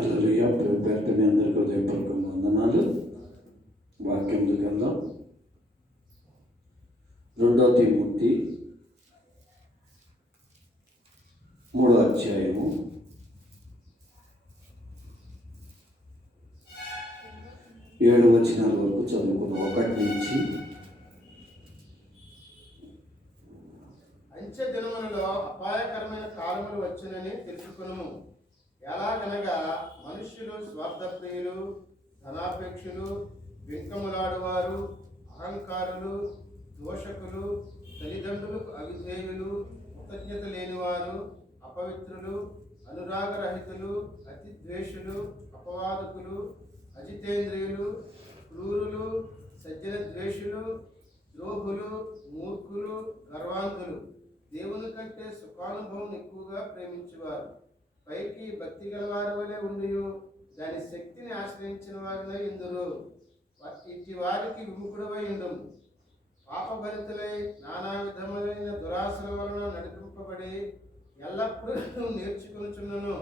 హల్లెలూయా. పేరుట మీ అందరికీ హృదయపూర్వకంగా వందనాలు. వాక్యంలో కన్నా 2 తిమోతి 3వ అధ్యాయము 7 వచనాల వరకు చదువుకున్నాం. 1 నుంచి అంచె దినములలో అపాయకరమైన కాలములు వచ్చునని తెలుసుకును. ఎలాగనగా మనుష్యులు స్వార్థప్రియులు, ధనాపేక్షులు, బింకములాడువారు, అహంకారులు, దోషకులు, తల్లిదండ్రులకు అవిధేయులు, కృతజ్ఞత లేనివారు, అపవిత్రులు, అనురాగరహితులు, అతి ద్వేషులు, అపవాదకులు, అజితేంద్రియులు, క్రూరులు, సజ్జన ద్వేషులు, ద్రోహులు, మూర్ఖులు, గర్వాంధులు, దేవుని కంటే సుఖానుభవం ఎక్కువగా ప్రేమించేవారు. పైకి భక్తి గల వారి వలె ఉండి దాని శక్తిని ఆశ్రయించిన వారినై ఇందురు. ఇట్టి వారికి విముఖుడవై ఉండము. పాపభరితులై నానా విధములైన దురాశల వలన నడిపింపబడి ఎల్లప్పుడూ నేర్చుకొనుచున్నను.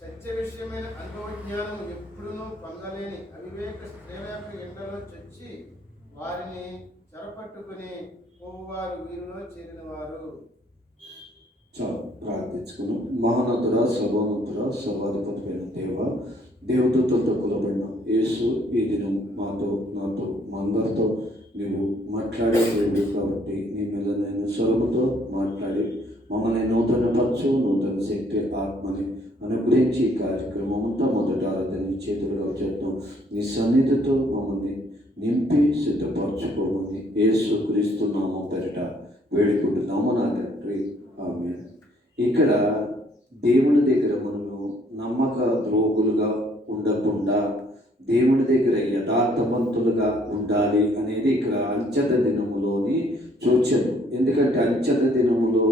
సత్య విషయమైన అనుభవ జ్ఞానము ఎప్పుడునూ పొందలేని అవివేక స్త్రీల యొక్క ఎండలో చొచ్చి వారిని చెరపట్టుకుని పోవారు వీరిలో చేరినవారు. ప్రార్థించుకును. మహానతుడా, సర్వోన్నతుడా, సర్వాధిపతిమైన దేవ, దేవదూతలతో కులబడిన యేసు, ఈ దినం నాతో మా అందరితో నీవు మాట్లాడే దేవుడు కాబట్టి నీ మీద నేను స్వరముతో మాట్లాడి మమ్మల్ని నూతనపరచు, నూతన శక్తి ఆత్మని అనుగ్రహించి ఈ కార్యక్రమం అంతా మొదటి ఆరాధన చేతులుగా చేద్దాం. నీ సన్నిధితో మమ్మల్ని నింపి సిద్ధపరచుకోమని యేసు క్రీస్తు నామం పేరిట వేడుకుంటున్నాము నా తండ్రి, ఆమేన్. ఇక్కడ దేవుని దగ్గర మనము నమ్మక ద్రోహులుగా ఉండకుండా దేవుని దగ్గర యథార్థవంతులుగా ఉండాలి అనేది ఇక్కడ అంచెత దినములోని సూచన. ఎందుకంటే అంచెత దినములో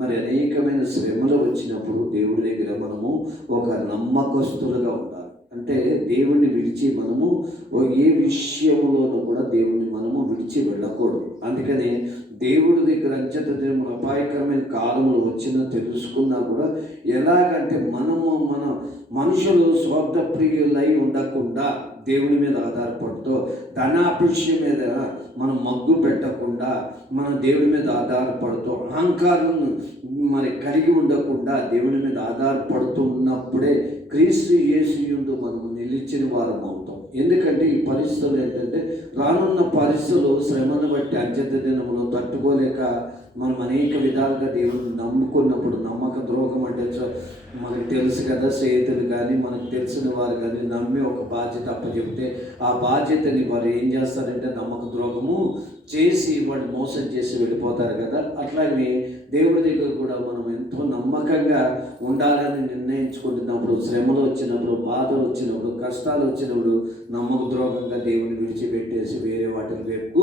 మరి అనేకమైన శ్రమలు వచ్చినప్పుడు దేవుడి దగ్గర మనము ఒక నమ్మకస్తులుగా ఉండాలి. అంటే దేవుణ్ణి విడిచి మనము ఏ విషయంలోనూ కూడా దేవుణ్ణి మనము విడిచి వెళ్ళకూడదు. అందుకనే దేవుడి దగ్గర అంచెత దినములు అపాయకరమైన కాలములు వచ్చినా తెలుసుకున్నా కూడా ఎలాగంటే మన మనుషులు స్వార్థప్రియులై ఉండకుండా దేవుని మీద ఆధారపడుతూ ధనాపేక్ష మీద మనం మగ్గు పెట్టకుండా మనం దేవుని మీద ఆధారపడుతూ అహంకారం మరి కలిగి ఉండకుండా దేవుని మీద ఆధారపడుతున్నప్పుడే క్రీస్తు యేసు యందు మనం నిలిచిన వారం అవుతాం. ఎందుకంటే ఈ పరిస్థితులు ఏంటంటే రానున్న పరిస్థితులు శ్రమను బట్టి అంచెత దినములు తట్టుకోలేక మనం అనేక విధాలుగా దేవుని నమ్ముకున్నప్పుడు నమ్మక ద్రోహం అంటే మనకు తెలుసు కదా, స్నేహితులు కానీ మనకు తెలిసిన వారు కానీ నమ్మి ఒక బాధ్యత అప్పచెప్తే ఆ బాధ్యతని వారు ఏం చేస్తారంటే నమ్మక ద్రోహము చేసి వాడు మోసం చేసి వెళ్ళిపోతారు కదా. అట్లాగే దేవుడి దగ్గర కూడా మనం ఎంతో నమ్మకంగా ఉండాలని నిర్ణయించుకుంటున్నప్పుడు శ్రమలు వచ్చినప్పుడు, బాధ వచ్చినప్పుడు, కష్టాలు వచ్చినప్పుడు నమ్మక ద్రోహంగా దేవుని విడిచిపెట్టేసి వేరే వాటి వైపు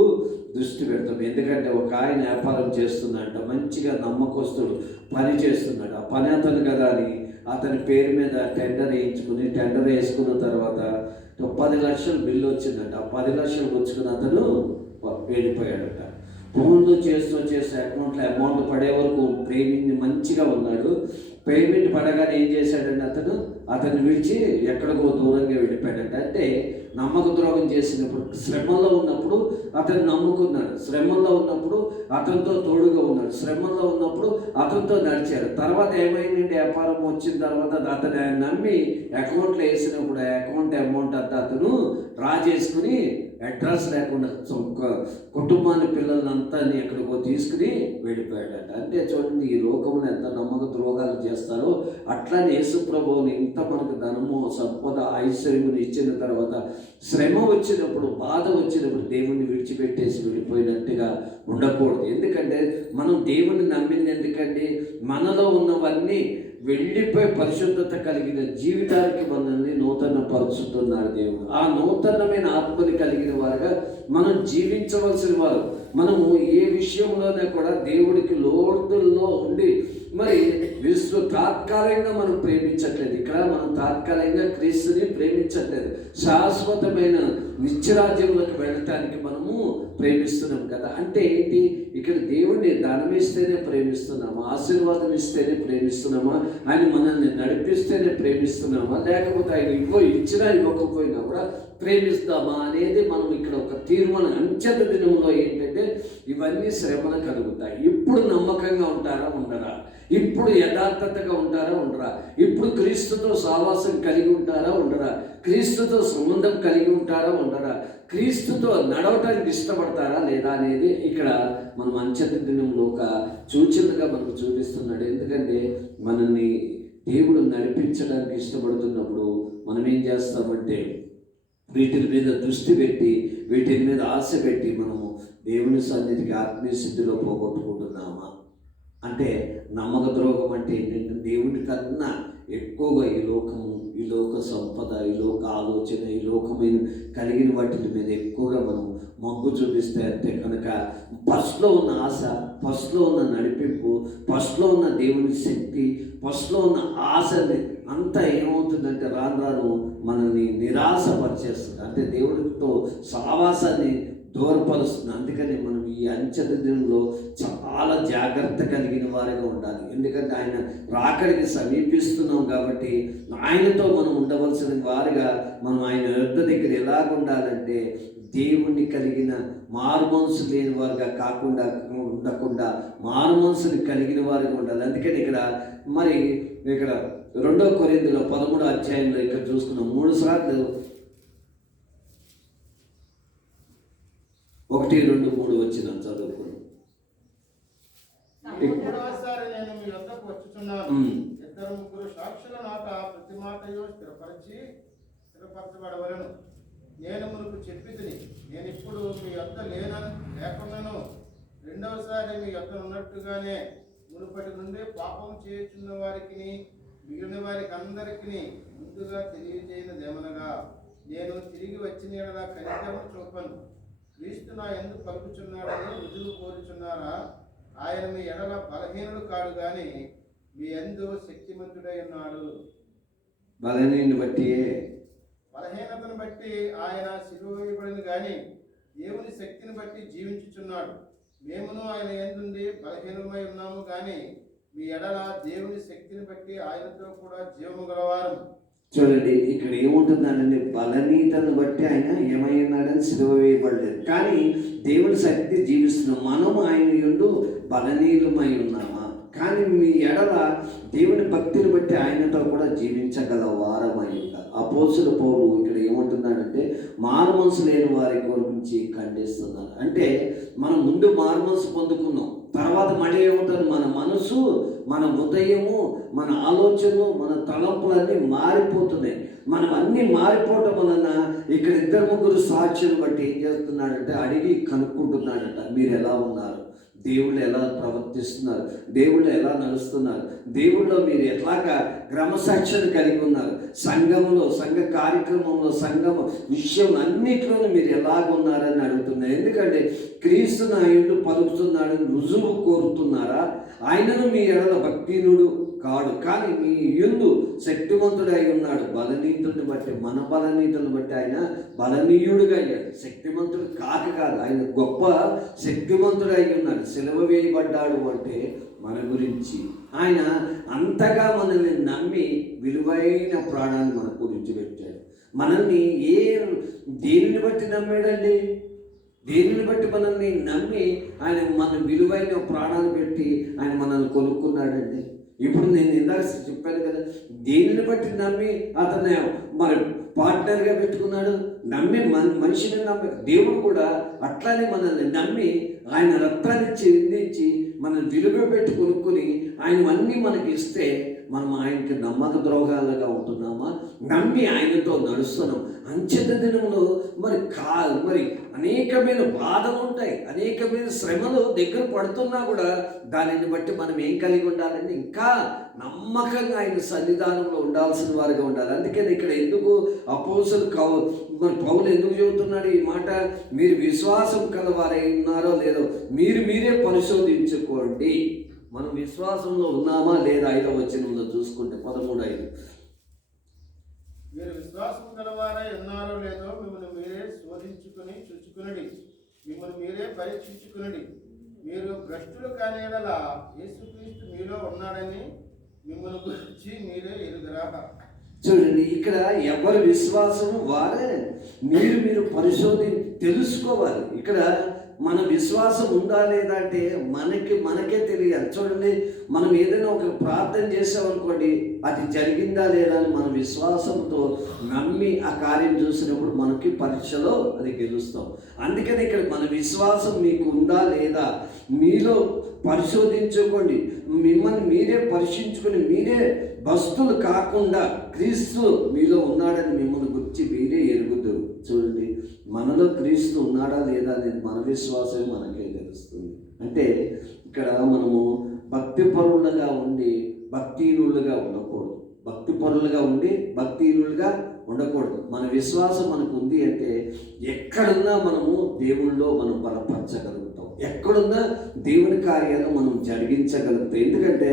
దృష్టి పెడతాం. ఎందుకంటే ఒక ఆయన వ్యాపారం చేస్తున్నాడంట, మంచిగా నమ్మకస్తుడు పని చేస్తున్నాడు. ఆ పని అతను కదా అని అతని పేరు మీద టెండర్ వేసుకున్న తర్వాత 10 లక్షలు బిల్లు వచ్చిందంట. ఆ 10 లక్షలు వచ్చుకుని అతను వెళ్ళిపోయాడట. ఫోన్లు చేస్తూ అకౌంట్లో అమౌంట్ పడే వరకు పేమెంట్ మంచిగా ఉన్నాడు. పేమెంట్ పడగానే ఏం చేశాడంటే అతను విడిచి ఎక్కడికో దూరంగా వెళ్ళిపోయాడంట. అంటే నమ్మక ద్రోహం చేసినప్పుడు శ్రమల్లో ఉన్నప్పుడు అతను నమ్ముకున్నాడు, శ్రమల్లో ఉన్నప్పుడు అతనితో తోడుగా ఉన్నాడు, శ్రమల్లో ఉన్నప్పుడు అతనితో నడిచాడు. తర్వాత ఏమైందంటే వ్యాపారం వచ్చిన తర్వాత అతను నమ్మి అకౌంట్లో వేసినప్పుడు ఆ అకౌంట్ అమౌంట్ అంతా అతను డ్రా చేసుకుని అడ్రస్ లేకుండా కుటుంబాన్ని పిల్లలంతా ఎక్కడికో తీసుకుని వెళ్ళిపోయాడట. అంటే చూడండి, ఈ లోకంలో ఎంత నమ్మక ద్రోహాలు చేస్తారో అట్లానే యేసు ప్రభువుని ఇంత మనకు ధనము, సంపద, ఐశ్వర్యమును ఇచ్చిన తర్వాత శ్రమ వచ్చినప్పుడు, బాధ వచ్చినప్పుడు దేవుణ్ణి విడిచిపెట్టేసి వెళ్ళిపోయినట్టుగా ఉండకూడదు. ఎందుకంటే మనం దేవుణ్ణి నమ్మింది ఎందుకంటే మనలో ఉన్నవన్నీ వెళ్ళిపోయి పరిశుద్ధత కలిగిన జీవితానికి మనల్ని నూతన పరుచుతున్నాడు దేవుడు. ఆ నూతనమైన ఆత్మని కలిగిన వారుగా మనం జీవించవలసిన వారు. మనము ఏ విషయంలోనే కూడా దేవుడికి లోతుల్లో ఉండి మరి తాత్కాలికంగా మనం ప్రేమించట్లేదు. ఇక్కడ మనం తాత్కాలికంగా క్రీస్తుని ప్రేమించట్లేదు. శాశ్వతమైన నిత్యరాజ్యంలోకి వెళ్ళటానికి మనము ప్రేమిస్తున్నాం కదా. అంటే ఏంటి? ఇక్కడ దేవుడిని దానం ఇస్తేనే ప్రేమిస్తున్నామా, ఆశీర్వాదం ఇస్తేనే ప్రేమిస్తున్నామా, ఆయన మనల్ని నడిపిస్తేనే ప్రేమిస్తున్నామా, లేకపోతే ఆయన ఇచ్చినా ఇవ్వకపోయినా కూడా ప్రేమిస్తామా అనేది మనం ఇక్కడ ఒక తీర్మానం. అంచెత దినంలో ఏంటంటే ఇవన్నీ శ్రమలు కలుగుతాయి. ఇప్పుడు నమ్మకంగా ఉంటారా ఉండరా, ఇప్పుడు యథార్థతగా ఉంటారా ఉండరా, ఇప్పుడు క్రీస్తుతో సహవాసం కలిగి ఉంటారా ఉండరా, క్రీస్తుతో సంబంధం కలిగి ఉంటారా ఉండరా, క్రీస్తుతో నడవటానికి ఇష్టపడతారా లేదా అనేది ఇక్కడ మనం అంచెత దినంలో ఒక సూచనగా మనకు చూపిస్తున్నాడు. ఎందుకంటే మనల్ని దేవుడు నడిపించడానికి ఇష్టపడుతున్నప్పుడు మనం ఏం చేస్తామంటే వీటి మీద దృష్టి పెట్టి, వీటి మీద ఆశ పెట్టి మనము దేవుని సన్నిధికి ఆత్మీయ స్థితిలో పోగొట్టుకుంటున్నామా అంటే నమ్మక ద్రోహం అంటే ఏంటంటే దేవుని కన్నా ఎక్కువగా ఈ లోకము, ఈ లోక సంపద, ఈ లోక ఆలోచన, ఈ లోకమైన కలిగిన వాటి మీద ఎక్కువగా మనం మొగ్గు చూపిస్తే అంటే కనుక ఫస్ట్లో ఉన్న ఆశ, ఫస్ట్లో ఉన్న నడిపింపు, ఫస్ట్లో ఉన్న దేవుని శక్తి, ఫస్ట్లో ఉన్న ఆశని అంతా ఏమవుతుందంటే రాను రాను మనల్ని నిరాశపరిచేస్తుంది. అంటే దేవుడితో సహవాసాన్ని దూరపరుస్తుంది. అందుకని మనం ఈ అంచెత దినంలో చాలా జాగ్రత్త కలిగిన వారిగా ఉండాలి. ఎందుకంటే ఆయన రాకడికి సమీపిస్తున్నాం కాబట్టి ఆయనతో మనం ఉండవలసిన వారిగా మనం ఆయన యుద్ధ దగ్గర ఎలాగ ఉండాలంటే దేవుణ్ణి కలిగిన మారుమనసు లేని వారుగా కాకుండా ఉండకుండా మారుమనసుని కలిగిన వారిగా ఉండాలి. అందుకని ఇక్కడ మరి ఇక్కడ 2 కొరింథీయుల 13వ అధ్యాయంలో ఇక్కడ చూసుకున్నాం 3 సార్లు 1, 2, 3 వచ్చిన చదువుకున్నాం. మూడవసారి నేను మీ వద్దకు వచ్చుచున్నాను. 2, 3 సాక్షుల నాట ప్రతి మాటయు స్థిరపరచబడవలను. నేను మునుపు చెప్పితిని, నేను ఇప్పుడు మీ వద్ద లేకుండాను రెండవసారి మీ వద్ద ఉన్నట్టుగానే మునుపటి నుండి పాపం చేయుచున్న వారికి మిగిలిన వారికి అందరికీ ముందుగా తెలియజేయనిదేమనగా, నేను తిరిగి వచ్చిన యెడల కనికరము చూపను. క్రీస్తు నా యందు పలుకుచున్నాడని రుజువు కోరుచున్నారా? ఆయన మీ ఎడల బలహీనుడు కాడు గాని మీ యందు శక్తిమంతుడై ఉన్నాడు. బలహీనతను బట్టి ఆయన సిలువ వేయబడింది గాని దేవుని శక్తిని బట్టి జీవించుచున్నాడు. మేమును ఆయన యందుండి బలహీనమై ఉన్నాము గాని మీ ఎడల దేవుని శక్తిని బట్టి ఆయనతో కూడా జీవము గలవారు. చూడండి ఇక్కడ ఏముంటుందనండి, బలనీతను బట్టి ఆయన ఏమై ఉన్నాడని సిలువ వేయబడలేదు, కానీ దేవుని శక్తి జీవిస్తున్నాం. మనము ఆయన యందు బలనీయులమై ఉన్నామా, కానీ మీ ఎడల దేవుని భక్తిని బట్టి ఆయనతో కూడా జీవించగల వారమై ఉంటారు. అపోస్తలుడు పౌలు ఇక్కడ ఏమంటున్నాడంటే మారు మనసు లేని వారి గురించి ఖండిస్తున్నారు. అంటే మనం ముందు మారు మనసు పొందుకున్నాం, తర్వాత మళ్ళీ ఏమవుతుంది, మన మనసు, మన హృదయము, మన ఆలోచనలు, మన తలంపులన్నీ మారిపోతున్నాయి. మనం అన్నీ మారిపోవటం వలన ఇక్కడ 2-3 సాక్షులు బట్టి ఏం చేస్తున్నాడంటే అడిగి కనుక్కుంటున్నాడట, మీరు ఎలా ఉన్నారు, దేవుళ్ళు ఎలా ప్రవర్తిస్తున్నారు, దేవుళ్ళు ఎలా నడుస్తున్నారు, దేవుళ్ళలో మీరు ఎట్లాగా క్రమశిక్షణ కలిగి ఉన్నారు, సంఘంలో, సంఘ కార్యక్రమంలో, సంఘం విషయం అన్నిటిలోనూ మీరు ఎలాగున్నారని అడుగుతున్నారు. ఎందుకంటే క్రీస్తు నా యందు పలుకుతున్నాడని రుజువు కోరుతున్నారా? ఆయనను మీ ఎడల భక్తినుడు కాడు, కానీ మీ యందు శక్తివంతుడై ఉన్నాడు. బలనీతుడిని బట్టి, మన బలనీతులను బట్టి ఆయన బలనీయుడుగా అయ్యాడు. శక్తివంతుడు కాదు, ఆయన గొప్ప శక్తివంతుడై ఉన్నాడు. సిలువ వేయబడ్డాడు అంటే మన గురించి. ఆయన అంతగా మనల్ని నమ్మి విలువైన ప్రాణాన్ని మన గురించి పెట్టాడు. మనల్ని దేనిని బట్టి నమ్మాడండి? దేనిని బట్టి మనల్ని నమ్మి ఆయన మన విలువైన ప్రాణాన్ని పెట్టి ఆయన మనల్ని కొనుక్కున్నాడండి. ఇప్పుడు నేను ఇందాక చెప్పాను కదా, దేనిని బట్టి నమ్మి అతను మరి పార్ట్నర్గా పెట్టుకున్నాడు. నమ్మి మనిషిని నమ్మి దేవుడు కూడా అట్లానే మనల్ని నమ్మి ఆయన రక్తాన్ని చెందించి మనం విలువ పెట్టి కొనుక్కొని ఆయన అన్నీ మనకి ఇస్తే మనం ఆయనకి నమ్మక ద్రోహాలుగా ఉంటున్నామా? నమ్మి ఆయనతో నడుస్తున్నాం. అంచెత దినంలో మరి అనేకమైన బాధలు ఉంటాయి, అనేకమైన శ్రమలు దగ్గర పడుతున్నా కూడా దానిని బట్టి మనం ఏం కలిగి ఉండాలంటే ఇంకా నమ్మకంగా ఆయన సన్నిధానంలో ఉండాల్సిన వారిగా ఉండాలి. అందుకని ఇక్కడ ఎందుకు అపోస్తలుడు మరి పౌలు ఎందుకు చెబుతున్నాడు ఈ మాట? మీరు విశ్వాసం కలవారై ఉన్నారో లేదో మీరే పరిశోధించుకోండి. మనం విశ్వాసంలో ఉన్నామా లేదా? 5వ వచనంలో చూసుకుంటే 13:5. మీరు విశ్వాసం గలవారై ఉన్నారో లేదో మిమ్మల్ని మీరే శోధించుకుని చూచుకునడి, మిమ్మల్ని మీరే పరీక్షించుకునడి. మీరు భ్రష్టులు కాని యెడల యేసుక్రీస్తు మీలో ఉన్నాడని మిమ్మల్ని గురించి మీరే ఎరుగరా. చూడండి, ఇక్కడ ఎవరి విశ్వాసం వారే మీరు తెలుసుకోవాలి. ఇక్కడ మన విశ్వాసం ఉందా లేదా అంటే మనకే తెలియాలి. చూడండి, మనం ఏదైనా ఒక ప్రార్థన చేసామనుకోండి, అది జరిగిందా లేదా అని మన విశ్వాసంతో నమ్మి ఆ కార్యం చూసినప్పుడు మనకి పరీక్షలో అది గెలుస్తాం. అందుకని ఇక్కడ మన విశ్వాసం మీకు ఉందా లేదా మీలో పరిశోధించుకోండి. మిమ్మల్ని మీరే పరీక్షించుకొని మీరే భస్తులు కాకుండా క్రీస్తు మీలో ఉన్నాడని మిమ్మల్ని గురించి మీరే ఎరుగుతారు. చూడండి, మనలో క్రీస్తు ఉన్నాడా లేదా అనేది మన విశ్వాసమే మనకే తెలుస్తుంది. అంటే ఇక్కడ మనము భక్తిపరులుగా ఉండి భక్తిహీనులుగా ఉండకూడదు. భక్తిపరులుగా ఉండి భక్తిహీనులుగా ఉండకూడదు. మన విశ్వాసం మనకు ఉంది అంటే ఎక్కడున్నా మనము దేవుళ్ళలో మనం బలపరచగలుగుతాం. ఎక్కడున్నా దేవుని కార్యాలు మనం జరిగించగలుగుతాం. ఎందుకంటే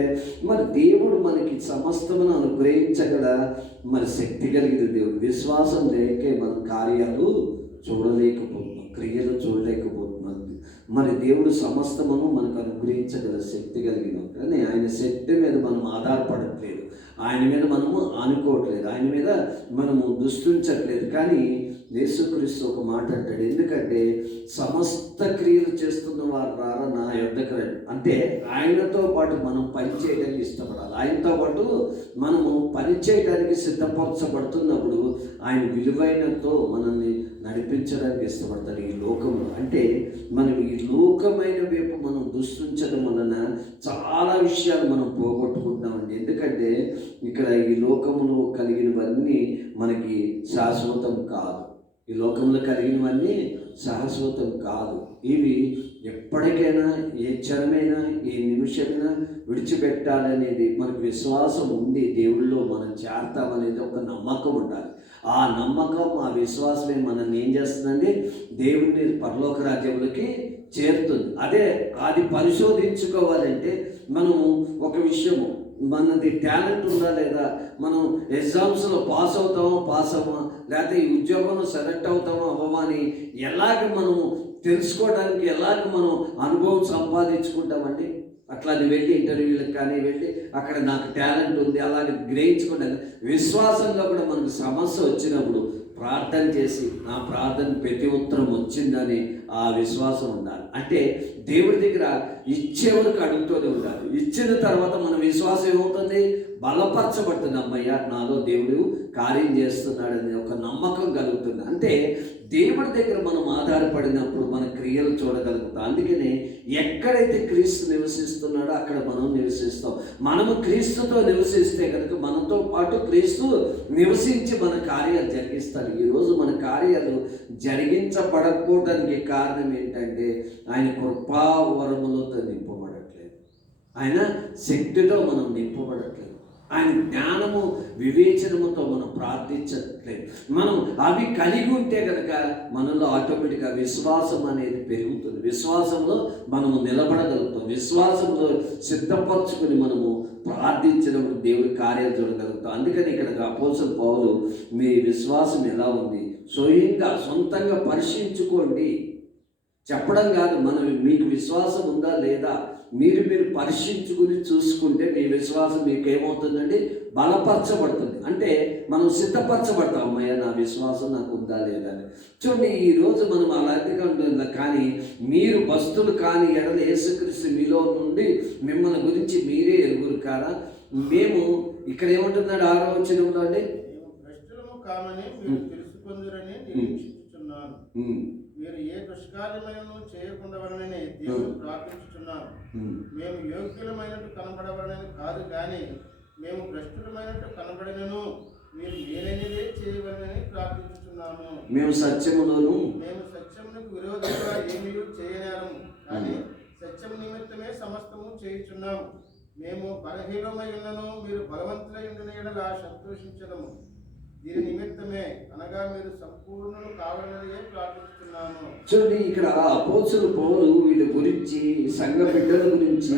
మరి దేవుడు మనకి సమస్తమును అనుగ్రహించగల మరి శక్తి కలిగిన దేవుడు. విశ్వాసం లేకే మనం కార్యాలు చూడలేకపోతున్నాం, క్రియలు చూడలేకపోతున్నాం. మరి దేవుడు సమస్తమును మనకు అనుగ్రహించగల శక్తి కలిగిన, కానీ ఆయన శక్తి మీద మనం ఆధారపడట్లేదు, ఆయన మీద మనము ఆనుకోవట్లేదు, ఆయన మీద మనము దృష్టించట్లేదు. కానీ యేసుక్రీస్తు ఒక మాట అంటాడు, ఎందుకంటే సమస్త క్రియలు చేస్తున్న వారు రారా నా యొద్దకు రండి. అంటే ఆయనతో పాటు మనం పని చేయడానికి ఇష్టపడాలి. ఆయనతో పాటు మనము పని చేయడానికి సిద్ధపరచబడుతున్నప్పుడు ఆయన విలువైనతో మనల్ని నడిపించడానికి ఇష్టపడతాడు ఈ లోకంలో. అంటే మనం ఈ లోకమైన వైపు మనం దృష్టించడం వలన చాలా విషయాలు మనం పోగొట్టుకుంటున్నామండి. ఎందుకంటే ఇక్కడ ఈ లోకములో కలిగినవన్నీ మనకి శాశ్వతం కాదు. ఈ లోకంలో కలిగినవన్నీ శాశ్వతం కాదు. ఇవి ఎప్పటికైనా, ఏ క్షణమైనా, ఏ నిమిషమైనా విడిచిపెట్టాలనేది మనకు విశ్వాసం ఉండి దేవుళ్ళలో మనం చేరతామనేది ఒక నమ్మకం ఉండాలి. ఆ నమ్మకం, ఆ విశ్వాసమే మనల్ని ఏం చేస్తుందండి, దేవుని పరలోక రాజ్యంలోకి చేరుతుంది. అది పరిశోధించుకోవాలంటే మనము ఒక విషయము, మనది టాలెంట్ ఉందా లేదా, మనం ఎగ్జామ్స్లో పాస్ అవ్వమా, లేకపోతే ఈ ఉద్యోగంలో సెలెక్ట్ అవుతామా అవ్వమా అని ఎలాగ మనము తెలుసుకోవడానికి, ఎలాగ మనం అనుభవం సంపాదించుకుంటామండి. అట్లా వెళ్ళి ఇంటర్వ్యూలకు కానీ వెళ్ళి అక్కడ నాకు టాలెంట్ ఉంది అలాగే గ్రహించుకుంటాను. విశ్వాసంలో కూడా మనకు సమస్య వచ్చినప్పుడు ప్రార్థన చేసి నా ప్రార్థన ప్రతి ఉత్తరం వచ్చిందని ఆ విశ్వాసం ఉండాలి. అంటే దేవుడి దగ్గర ఇచ్చే వరకు అడుగుతూనే ఉండాలి. ఇచ్చిన తర్వాత మన విశ్వాసం ఏమవుతుంది, బలపరచబడుతుంది. అమ్మయ్య నాలో దేవుడు కార్యం చేస్తున్నాడని ఒక నమ్మకం కలుగుతుంది. అంటే దేవుడి దగ్గర మనం ఆధారపడినప్పుడు మన క్రియలు చూడగలుగుతాం. అందుకనే ఎక్కడైతే క్రీస్తు నివసిస్తున్నాడో అక్కడ మనం నివసిస్తాం. మనము క్రీస్తుతో నివసిస్తే కనుక మనతో పాటు క్రీస్తు నివసించి మన కార్యాలు జరిగిస్తాడు. ఈరోజు మన కార్యాలు జరిగించబడకపోవడానికి కారణం ఏంటంటే ఆయన కృపావరములతో నింపబడట్లేదు, ఆయన శక్తితో మనం నింపబడట్లేదు, ఆయన జ్ఞానము వివేచనముతో మనం ప్రార్థించట్లేదు. మనం అవి కలిగి ఉంటే కనుక మనలో ఆటోమేటిక్గా విశ్వాసం అనేది పెరుగుతుంది. విశ్వాసంలో మనము నిలబడగలుగుతాం. విశ్వాసంలో సిద్ధపరచుకుని మనము ప్రార్థించినప్పుడు దేవుడి కార్యాలు చూడగలుగుతాం. అందుకని ఇక్కడ అపోస్తలుడు పౌలు మీ విశ్వాసం ఎలా ఉంది సొంతంగా పరిశీలించుకోండి చెప్పడం కాదు. మీకు విశ్వాసం ఉందా లేదా మీరు పరిశీలించుకుని చూసుకుంటే మీ విశ్వాసం మీకు ఏమవుతుందండి, బలపరచబడుతుంది. అంటే మనం సిద్ధపరచబడతాం. అమ్మయ్య నా విశ్వాసం నాకు ఉందా లేదా అని. చూడండి, ఈరోజు మనం అలాంటిగా ఉంటుంది. కానీ మీరు భక్తులు కాని ఎడల యేసుక్రీస్తు మీలో నుండి మిమ్మల్ని గురించి మీరే ఎరుగురు కారా. మేము ఇక్కడ ఏమంటున్నాడు 6వ వచనంలో అండి, మీరు ఏ దుష్కార్యమైనను చేయకుండా వలనని దేవుడు ప్రార్థించుచున్నాను. మేము యోగ్యులమైనట్టు కనబడవలనని కాదు, కానీ మేము భ్రష్టులమైనట్టు కనబడినను మీరు మేలైనదే చేయవలనని ప్రార్థించుచున్నాము. మేము సత్యమునకు విరోధంగా ఏమీ చేయనేరము, కానీ సత్యము నిమిత్తమే సమస్తము చేయుచున్నాము. మేము బలహీనమై ఉన్నను మీరు బలవంతులై ఉండిన యెడల సంతోషించదము. దీని నిమిత్తమే అనగా మీరు సంపూర్ణులు కావాలనే ప్రార్థిస్తున్నాము. చూడండి, ఇక్కడ అపోస్తలుడు పౌలు వీళ్ళ గురించి, సంఘ బిడ్డల గురించి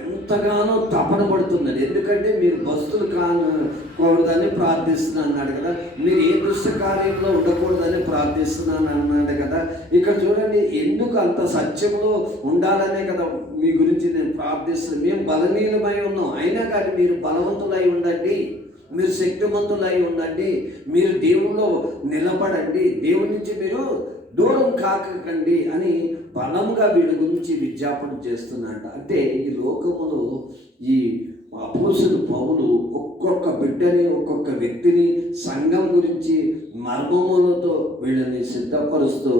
ఎంత ఎంతగానో తపన పడుతున్నాడు. ఎందుకంటే మీరు భస్తులు కాకూడదని ప్రార్థిస్తున్నాను అన్నాడు కదా, మీరు ఏ దుష్ట కార్యంలో ఉండకూడదని ప్రార్థిస్తున్నాను అన్నాడు కదా. ఇక్కడ చూడండి, ఎందుకు అంత సత్యంలో ఉండాలనే కదా మీ గురించి నేను ప్రార్థిస్తున్నాను. మేము బలహీనమై ఉన్నాం, అయినా కానీ మీరు బలవంతులై ఉండండి, మీరు శక్తివంతులై ఉండండి, మీరు దేవుల్లో నిలబడండి, దేవుడి నుంచి మీరు దూరం కాకండి అని బలంగా వీళ్ళ గురించి విజ్ఞాపన చేస్తున్నాడు. అంటే ఈ లోకములో ఈ అపోస్తలుడు పౌలు ఒక్కొక్క బిడ్డని, ఒక్కొక్క వ్యక్తిని సంఘం గురించి మర్మములతో వీళ్ళని సిద్ధపరుస్తూ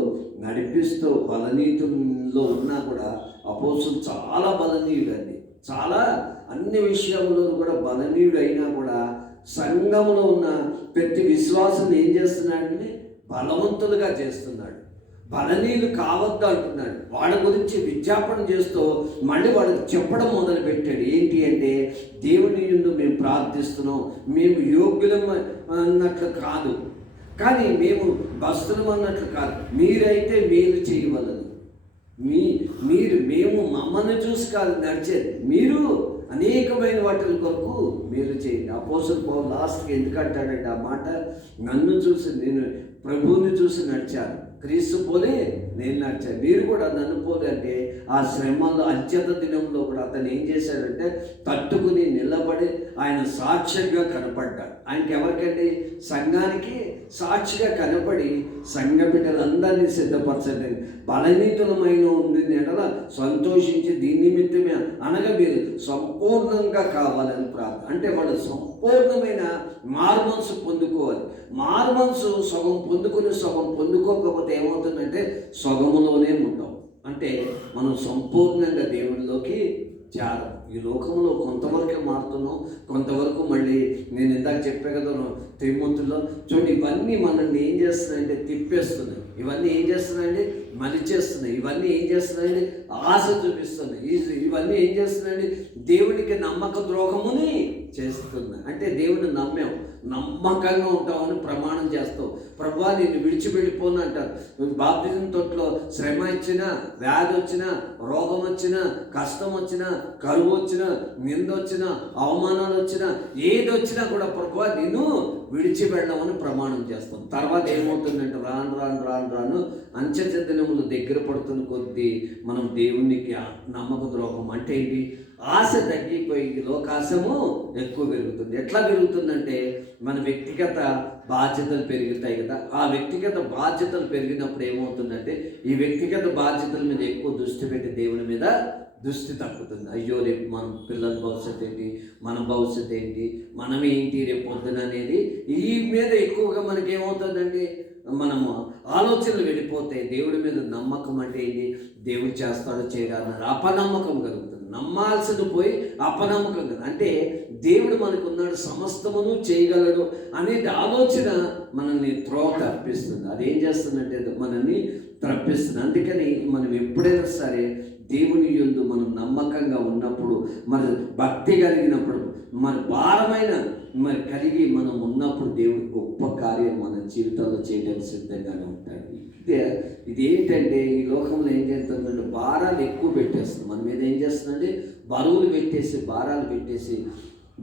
నడిపిస్తూ బలనీతుల్లో ఉన్నా కూడా అపోస్తలుడు చాలా బలనీయుడండి. చాలా అన్ని విషయంలో కూడా బలనీయుడు అయినా కూడా సంఘంలో ఉన్న ప్రతి విశ్వాసం ఏం చేస్తున్నాడంటే బలవంతులుగా చేస్తున్నాడు. బలనీయులు కావద్దు అంటున్నాడు. వాళ్ళ గురించి విజ్ఞాపన చేస్తూ మళ్ళీ వాళ్ళకి చెప్పడం మొదలుపెట్టాడు. ఏంటి అంటే, దేవుని యందు మేము ప్రార్థిస్తున్నాం, మేము యోగ్యులం అన్నట్లు కాదు, కానీ మేము భస్తులం అన్నట్లు కాదు, మీరైతే మేలు చేయవలదు, మేము మమ్మల్ని చూసి కాదు నడిచేది, మీరు అనేకమైన వాటి కొరకు మీరు చేయండి. అపోస్తలుడు పౌలు లాస్ట్కి ఎందుకంటాడంటే ఆ మాట, నన్ను చూసి నేను ప్రభువుని చూసి నడిచాను, క్రీస్తు పోలే నేను నడిచాను, మీరు కూడా నన్ను పోలే. అంటే ఆ శ్రమలో అంత్యత దినంలో కూడా అతను ఏం చేశాడంటే తట్టుకుని నిలబడి ఆయన సాక్షిగా కనపడ్డాడు. ఆయనకి ఎవరికండి? సంఘానికి సాక్షిగా కనపడి సంఘ బిడ్డలందరినీ సిద్ధపరచండి, బలనీతులమైన ఉండి ఎడల సంతోషించి దీని నిమిత్తమే అనగా మీరు సంపూర్ణంగా కావాలని ప్రార్థన. అంటే వాళ్ళు సంపూర్ణమైన మారుమనసు పొందుకోవాలి. మారుమనసు సగం పొందుకుని సగం పొందుకోకపోతే ఏమవుతుందంటే సగములోనే ఉంటాం. అంటే మనం సంపూర్ణంగా దేవుడిలోకి చేరం. ఈ లోకంలో కొంతవరకే మారుతున్నాం, కొంతవరకు మళ్ళీ నేను ఇందాక చెప్పే కదా తిమోతిలో చూడండి, ఇవన్నీ మనల్ని ఏం చేస్తున్నాయంటే తిప్పేస్తున్నాయి, ఇవన్నీ ఏం చేస్తున్నాయండి మలిచేస్తున్నాయి, ఇవన్నీ ఏం చేస్తున్నాయండి ఆశ చూపిస్తున్నాయి, ఇవన్నీ ఏం చేస్తున్నాయండి దేవునికి నమ్మక ద్రోహముని చేస్తున్నాయి. అంటే దేవుడిని నమ్మాం, నమ్మకంగా ఉంటామని ప్రమాణం చేస్తావు, ప్రభువా నిన్ను విడిచిపెట్టిపోను అంటారు. బాప్తిజం తొట్లో శ్రమ ఇచ్చినా, వ్యాధి వచ్చినా, రోగం వచ్చినా, కష్టం వచ్చినా, కరువు వచ్చినా, నింద వచ్చినా, అవమానాలు వచ్చినా, ఏది వచ్చినా కూడా ప్రభువా నిన్ను విడిచిపెడదామని ప్రమాణం చేస్తాం. తర్వాత ఏమవుతుందంటే రాను రాను రాను రాను అంచె దినములు దగ్గర పడుతున్న కొద్దీ మనం దేవునికి నమ్మక ద్రోహం అంటే ఏంటి, ఆశ తగ్గిపోయి లోకాశము ఎక్కువ పెరుగుతుంది. ఎట్లా పెరుగుతుందంటే మన వ్యక్తిగత బాధ్యతలు పెరుగుతాయి కదా, ఆ వ్యక్తిగత బాధ్యతలు పెరిగినప్పుడు ఏమవుతుందంటే ఈ వ్యక్తిగత బాధ్యతల మీద ఎక్కువ దృష్టి పెట్టి దేవుని మీద దృష్టి తప్పుతుంది. అయ్యో రేపు మన పిల్లల భవిష్యత్తు ఏంటి, మన భవిష్యత్తు ఏంటి, మనం ఏంటి రేపు పొద్దున అనేది ఈ మీద ఎక్కువగా మనకి ఏమవుతుందండి మనము ఆలోచనలు వెళ్ళిపోతే దేవుడి మీద నమ్మకం అంటే ఏంటి, దేవుడు చేస్తాడో చేయడానికి అపనమ్మకం కలుగుతుంది. నమ్మాల్సింది పోయి అపనమ్మకం కదా, అంటే దేవుడు మనకున్నాడు, సమస్తమును చేయగలడు అనేది ఆలోచన మనల్ని త్రోవ తప్పిస్తుంది. అదేం చేస్తుందంటే మనల్ని తప్పిస్తుంది. అందుకని మనం ఎప్పుడైనా సరే దేవుని యందు మనం నమ్మకంగా ఉన్నప్పుడు, మరి భక్తి కలిగినప్పుడు, మరి భారమైన మరి కలిగి మనం ఉన్నప్పుడు దేవుడు గొప్ప కార్యం మన జీవితంలో చేయడానికి సిద్ధంగానే ఉంటాడు. ఇది ఏంటంటే ఈ లోకంలో ఏం చేస్తుందంటే భారాలు ఎక్కువ పెట్టేస్తుంది మన మీద. ఏం చేస్తుందంటే బరువులు పెట్టేసి, భారాలు పెట్టేసి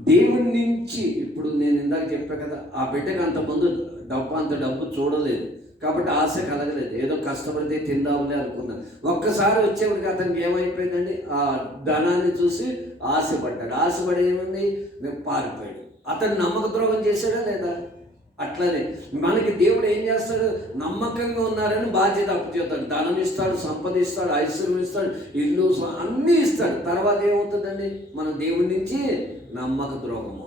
దేవుడి నుంచి. ఇప్పుడు నేను ఇందాక చెప్పా కదా, ఆ బిడ్డకు అంతకుముందు అంత డబ్బు చూడలేదు కాబట్టి ఆశ కలగలేదు, ఏదో కష్టపడితే తిందాములే అనుకున్నాను. ఒక్కసారి వచ్చేవాడికి అతనికి ఏమైపోయిందండి, ఆ ధనాన్ని చూసి ఆశపడ్డాడు. ఆశపడి ఏముంది పారిపోయాడు. అతను నమ్మక ద్రోహం చేశాడా లేదా? అట్లనే మనకి దేవుడు ఏం చేస్తాడు, నమ్మకంగా ఉన్నారని బాధ్యత అప్పచెప్తాడు, ధనం ఇస్తాడు, సంపద ఇస్తాడు, ఐశ్వర్యం ఇస్తాడు, ఇల్లు అన్నీ ఇస్తాడు. తర్వాత ఏమవుతుందండి మనం దేవుడి నుంచి నమ్మక ద్రోహము.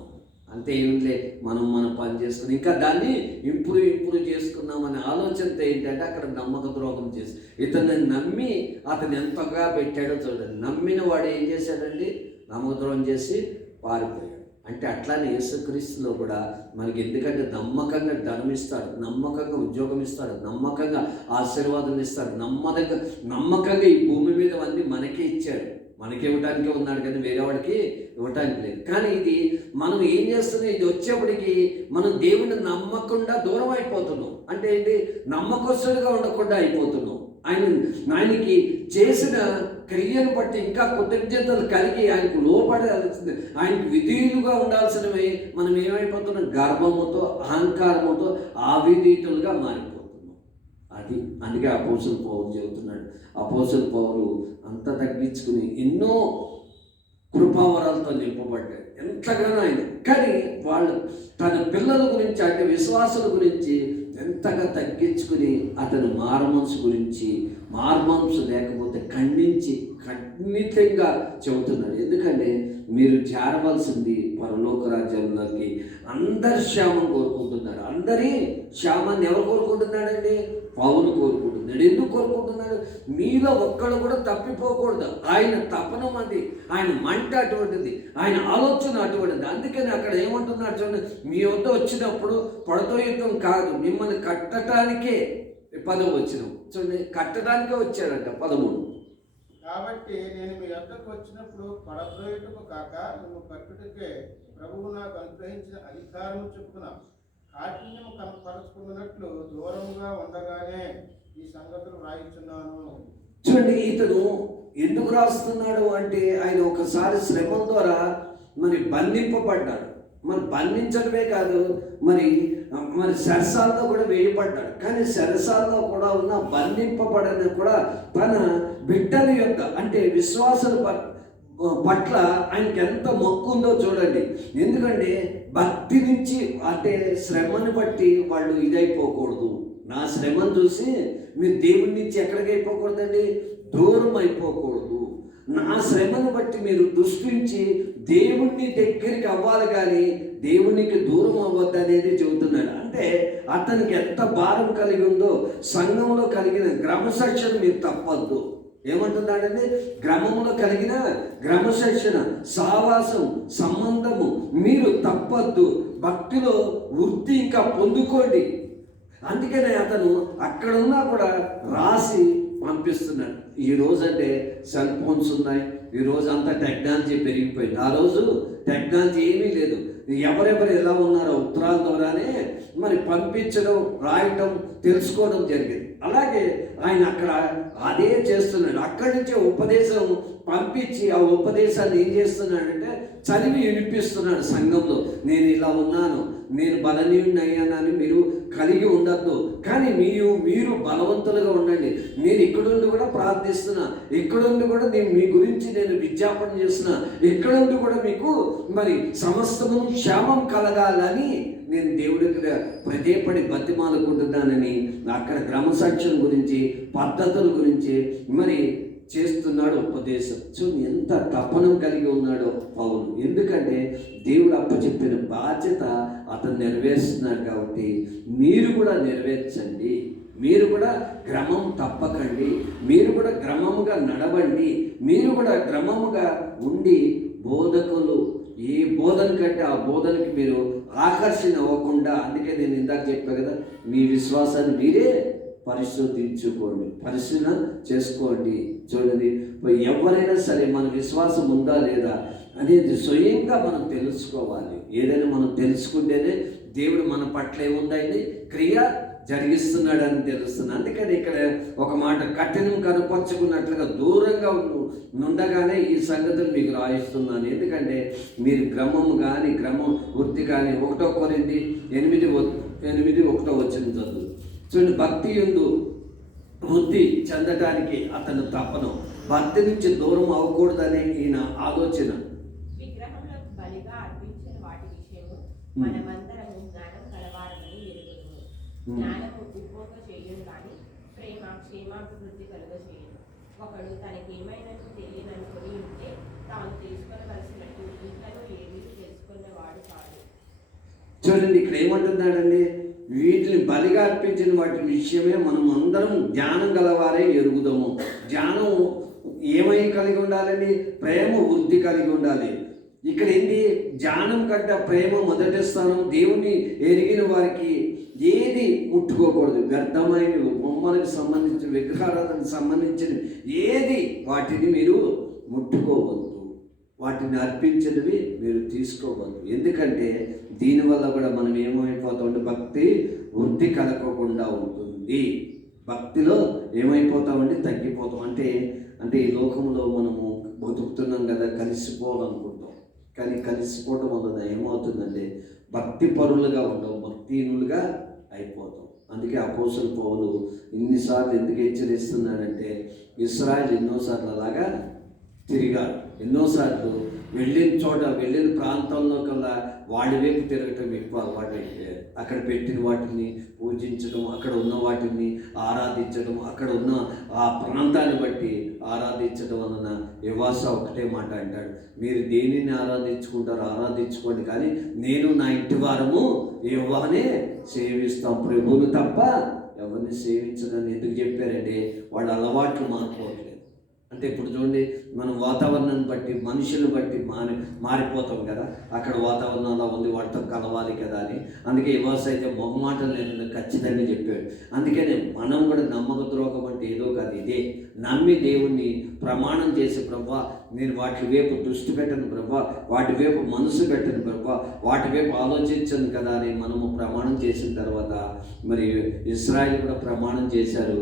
అంతే ఏమిలే మనం పని చేసుకుని ఇంకా దాన్ని ఇంప్రూవ్ చేసుకున్నామనే ఆలోచనతో ఏంటంటే అక్కడ నమ్మక ద్రోహం చేసి ఇతన్ని నమ్మి అతను ఎంతగా పెట్టాడో చూడండి. నమ్మిన వాడు ఏం చేశాడండి, నమ్మక ద్రోహం చేసి పారిపోయాడు. అంటే అట్లానే యేసుక్రీస్తులో కూడా మనకి ఎందుకంటే నమ్మకంగా ధనం ఇస్తాడు, నమ్మకంగా ఉద్యోగం ఇస్తాడు, నమ్మకంగా ఆశీర్వాదం ఇస్తాడు, నమ్మకంగా ఈ భూమి మీద అన్నీ మనకే ఇచ్చాడు. మనకి ఇవ్వటానికే ఉన్నాడు కానీ వేరే వాడికి ఇవ్వటానికి లేదు. కానీ ఇది మనం ఏం చేస్తున్నాం, ఇది వచ్చేప్పటికి మనం దేవుని నమ్మకుండా దూరం అయిపోతున్నాం. అంటే ఏంటి, నమ్మకస్తుడిగా ఉండకుండా అయిపోతున్నాం. ఆయనకి చేసిన క్రియను బట్టి ఇంకా కృతజ్ఞతలు కలిగి ఆయనకు లోపడాల్సింది, ఆయనకు విధేయులుగా ఉండాల్సినవి మనం ఏమైపోతున్నాం? గర్వముతో, అహంకారముతో అవిధేయులుగా మారిపోతున్నాం. అది అందుకే అపోస్తలుడు పౌలు చెబుతున్నాడు. అపోస్తలుడు పౌలు అంత తగ్గించుకుని ఎన్నో కృపావరాలతో నింపబడ్డాడు ఎంతగానో ఆయన. కానీ వాళ్ళు తన పిల్లల గురించి అంటే విశ్వాసుల గురించి ఎంతగా తగ్గించుకుని అతను మారుమనసు గురించి, మారుమనసు లేకపోతే ఖండితంగా చెబుతున్నాడు. ఎందుకంటే మీరు చేరవలసింది పరలోక రాజ్యంలోకి. అందరి క్షేమం కోరుకుంటున్నాడు. అందరి క్షేమాన్ని ఎవరు కోరుకుంటున్నాడండి? పౌలు కోరుకుంటున్నాడు. ఎందుకు కోరుకుంటున్నాడు? మీలో ఒక్కడు కూడా తప్పిపోకూడదు. ఆయన తపనం అది, ఆయన మంట అటువంటిది, ఆయన ఆలోచన అటువంటిది. అందుకని అక్కడ ఏమంటున్నాడు చూడండి, మీ వద్ద వచ్చినప్పుడు పడతో యుద్ధం కాదు, మిమ్మల్ని కట్టడానికే 10వ వచనం చూడండి, కట్టడానికే వచ్చాడంట 13. కాబట్టి నేను మీ వద్దకు వచ్చినప్పుడు పడద్రోయుటకు కాక నువ్వు కట్టుటకే ప్రభువు నాకు అనుగ్రహించిన అధికారము చెప్పున కాఠిన్యము కనపరుచుకున్నట్లు దూరముగా ఉండగానే ఈ సంగతులు వ్రాయిస్తున్నాను. చూడండి, ఇతను ఎందుకు రాస్తున్నాడు అంటే ఆయన ఒకసారి శ్రమం ద్వారా మరి బంధింపబడ్డాడు. మరి బంధించడమే కాదు, మరి సరసాల్లో కూడా వేయబడ్డాడు. కానీ సరసాల్లో కూడా ఉన్న బంధింపబడని కూడా తన బిడ్డల యొక్క అంటే విశ్వాసుల పట్ల ఆయనకి ఎంత మొక్కు ఉందో చూడండి. ఎందుకంటే భక్తి నుంచి అంటే శ్రమను బట్టి వాళ్ళు ఇదైపోకూడదు. నా శ్రమను చూసి మీరు దేవుడి నుంచి ఎక్కడికి అయిపోకూడదండి, దూరం అయిపోకూడదు. నా శ్రమను బట్టి మీరు దృష్టించి దేవుణ్ణి దగ్గరికి అవ్వాలి కానీ దేవునికి దూరం అవ్వద్దు అనేది చెబుతున్నాడు. అంటే అతనికి ఎంత భారం కలిగి ఉందో సంఘంలో కలిగిన క్రమశిక్షణ మీరు తప్పద్దు. ఏమంటున్నాడండి? క్రమంలో కలిగిన క్రమశిక్షణ, సావాసం, సంబంధము మీరు తప్పద్దు. భక్తిలో వృద్ధి ఇంకా పొందుకోండి. అందుకనే అతను అక్కడున్నా కూడా రాసి పంపిస్తున్నాడు. ఈ రోజు అంటే సెల్ ఫోన్స్ ఉన్నాయి, ఈ రోజు అంతా టెక్నాలజీ పెరిగిపోయింది. ఆ రోజు టెక్నాలజీ ఏమీ లేదు. ఎవరెవరు ఎలా ఉన్నారో ఉత్తరాల ద్వారానే మరి పంపించడం, రాయటం, తెలుసుకోవడం జరిగింది. అలాగే ఆయన అక్కడ అదే చేస్తున్నాడు. అక్కడి నుంచే ఉపదేశం పంపించి ఆ ఉపదేశాన్ని ఏం చేస్తున్నాడంటే చదివి వినిపిస్తున్నాడు సంఘంలో. నేను ఇలా ఉన్నాను, నేను బలనీయుడిని అయ్యానని మీరు కలిగి ఉండద్దు, కానీ మీరు బలవంతులుగా ఉండండి. నేను ఇక్కడుండి కూడా ప్రార్థిస్తున్నా, ఇక్కడుండి కూడా నేను మీ గురించి నేను విజ్ఞాపన చేస్తున్నా, ఇక్కడుండి కూడా మీకు మరి సమస్తము క్షేమం కలగాలని నేను దేవుడికి ప్రదేపడి బతిమాలుకుంటున్నానని అక్కడ క్రమశిక్షణ గురించి, పద్ధతుల గురించి మరి చేస్తున్నాడు ఉపదేశం. ఎంత తపనం కలిగి ఉన్నాడో పౌలు. ఎందుకంటే దేవుడు అప్పచెప్పిన బాధ్యత అతను నెరవేరుస్తున్నాడు. కాబట్టి మీరు కూడా నెరవేర్చండి, మీరు కూడా క్రమం తప్పకండి, మీరు కూడా క్రమముగా నడవండి, మీరు కూడా క్రమముగా ఉండి బోధకులు ఏ బోధన కంటే ఆ బోధనకి మీరు ఆకర్షణ అవ్వకుండా, అందుకే నేను ఇందాక చెప్పా కదా, మీ విశ్వాసాన్ని మీరే పరిశోధించుకోండి, పరిశీలన చేసుకోండి. చూడండి, ఎవరైనా సరే మన విశ్వాసం ఉందా లేదా అనేది స్వయంగా మనం తెలుసుకోవాలి. ఏదైనా మనం తెలుసుకుంటేనే దేవుడు మన పట్ల ఏముందండి క్రియ జరిగిస్తున్నాడని తెలుస్తుంది. అందుకని ఇక్కడ ఒక మాట, కఠినం కనపరుచుకున్నట్లుగా దూరంగా ఉండగానే ఈ సంగతులు మీకు రాయిస్తున్నాను. ఎందుకంటే మీరు క్రమం కానీ క్రమం వృద్ధి కానీ 1 కొరింథీ 8:1 చదువు చూడండి. భక్తి యందు వృద్ధి చెందడానికి అతను తపను, భక్తి నుంచి దూరం అవ్వకూడదనే ఈయన ఆలోచన. విగ్రహములకు బలిగా అర్పించిన వాటి విషయము మనమందరము జ్ఞానం కలవారమని ఎరుగుదుము. జ్ఞానము ఉపోక చేయను కానీ ప్రేమ క్షేమాభివృద్ధి కలుగ చేయను. ఒకడు తనకేమైనను తెలియననుకొని ఉంటే తాను తెలుసుకోవలసినట్టు ఇంకను ఏమీ తెలుసుకున్నవాడు కాదు. చూడండి, ఇక్కడ ఏమంటున్నాడండి, వీటిని బలిగా అర్పించిన వాటి విషయమే మనం అందరం జ్ఞానం గలవారే ఎరుగుదాము. జ్ఞానం ఏమై కలిగి ఉండాలండి? ప్రేమ వృద్ధి కలిగి ఉండాలి. ఇక్కడ ఏంటి? జ్ఞానం కంటే ప్రేమ మొదటి స్థానం. దేవుణ్ణి ఎరిగిన వారికి ఏది ముట్టుకోకూడదు. వ్యర్థమైనవి, బొమ్మలకు సంబంధించిన, విగ్రహారాధనకు సంబంధించిన ఏది వాటిని మీరు ముట్టుకోవద్దు, వాటిని అర్పించినవి మీరు తీసుకోవద్దు. ఎందుకంటే దీనివల్ల కూడా మనం ఏమైపోతామంటే భక్తి వృద్ధి కలగకుండా ఉంటుంది. భక్తిలో ఏమైపోతామంటే తగ్గిపోతాం. అంటే అంటే ఈ లోకంలో మనము బతుకుతున్నాం కదా, కలిసిపోవాలనుకుంటాం. కానీ కలిసిపోవటం వలన ఏమవుతుందంటే భక్తి పరులుగా ఉండవు, భక్తిహీనులుగా అయిపోతాం. అందుకే అపోస్తలుడు పౌలు ఇన్నిసార్లు ఎందుకు హెచ్చరిస్తున్నాడంటే, ఇశ్రాయేలు ఎన్నోసార్లు అలాగా తిరిగాడు. ఎన్నోసార్లు వెళ్ళిన చోట, వెళ్ళిన ప్రాంతంలో కల్లా వాడి వైపు తిరగటం ఎక్కువ అలవాటు అయిపోయారు. అక్కడ పెట్టిన వాటిని పూజించడం, అక్కడ ఉన్న వాటిని ఆరాధించడం, అక్కడ ఉన్న ఆ ప్రాంతాన్ని బట్టి ఆరాధించడం వలన యెహోవా ఒకటే మాట అంటాడు, మీరు దేనిని ఆరాధించుకుంటారో ఆరాధించుకోండి, కానీ నేను నా ఇంటి వారము యెహోవానే సేవిస్తాం, ప్రభువును తప్ప ఎవరిని సేవించదని ఎందుకు చెప్పారంటే వాళ్ళ అలవాట్లు మారిపోవట్లేదు. అంటే ఇప్పుడు చూడండి, మనం వాతావరణాన్ని బట్టి మనుషులను బట్టి మారిపోతాం కదా. అక్కడ వాతావరణం అలా ఉంది, వాటితో కలవాలి కదా అని. అందుకే యెహోవా అయితే మొహమాటం లేదని ఖచ్చితంగా చెప్పాడు. అందుకనే మనం కూడా నమ్మక ద్రోహం అంటే ఏదో కాదు, ఇదే నమ్మి దేవుణ్ణి ప్రమాణం చేసి, ప్రభువా నేను వాటి వైపు దృష్టి పెట్టను ప్రభువా, వాటి వైపు మనసు పెట్టను ప్రభువా, వాటి వైపు ఆలోచించను కదా అని మనము ప్రమాణం చేసిన తర్వాత, మరి ఇశ్రాయేలు కూడా ప్రమాణం చేశారు,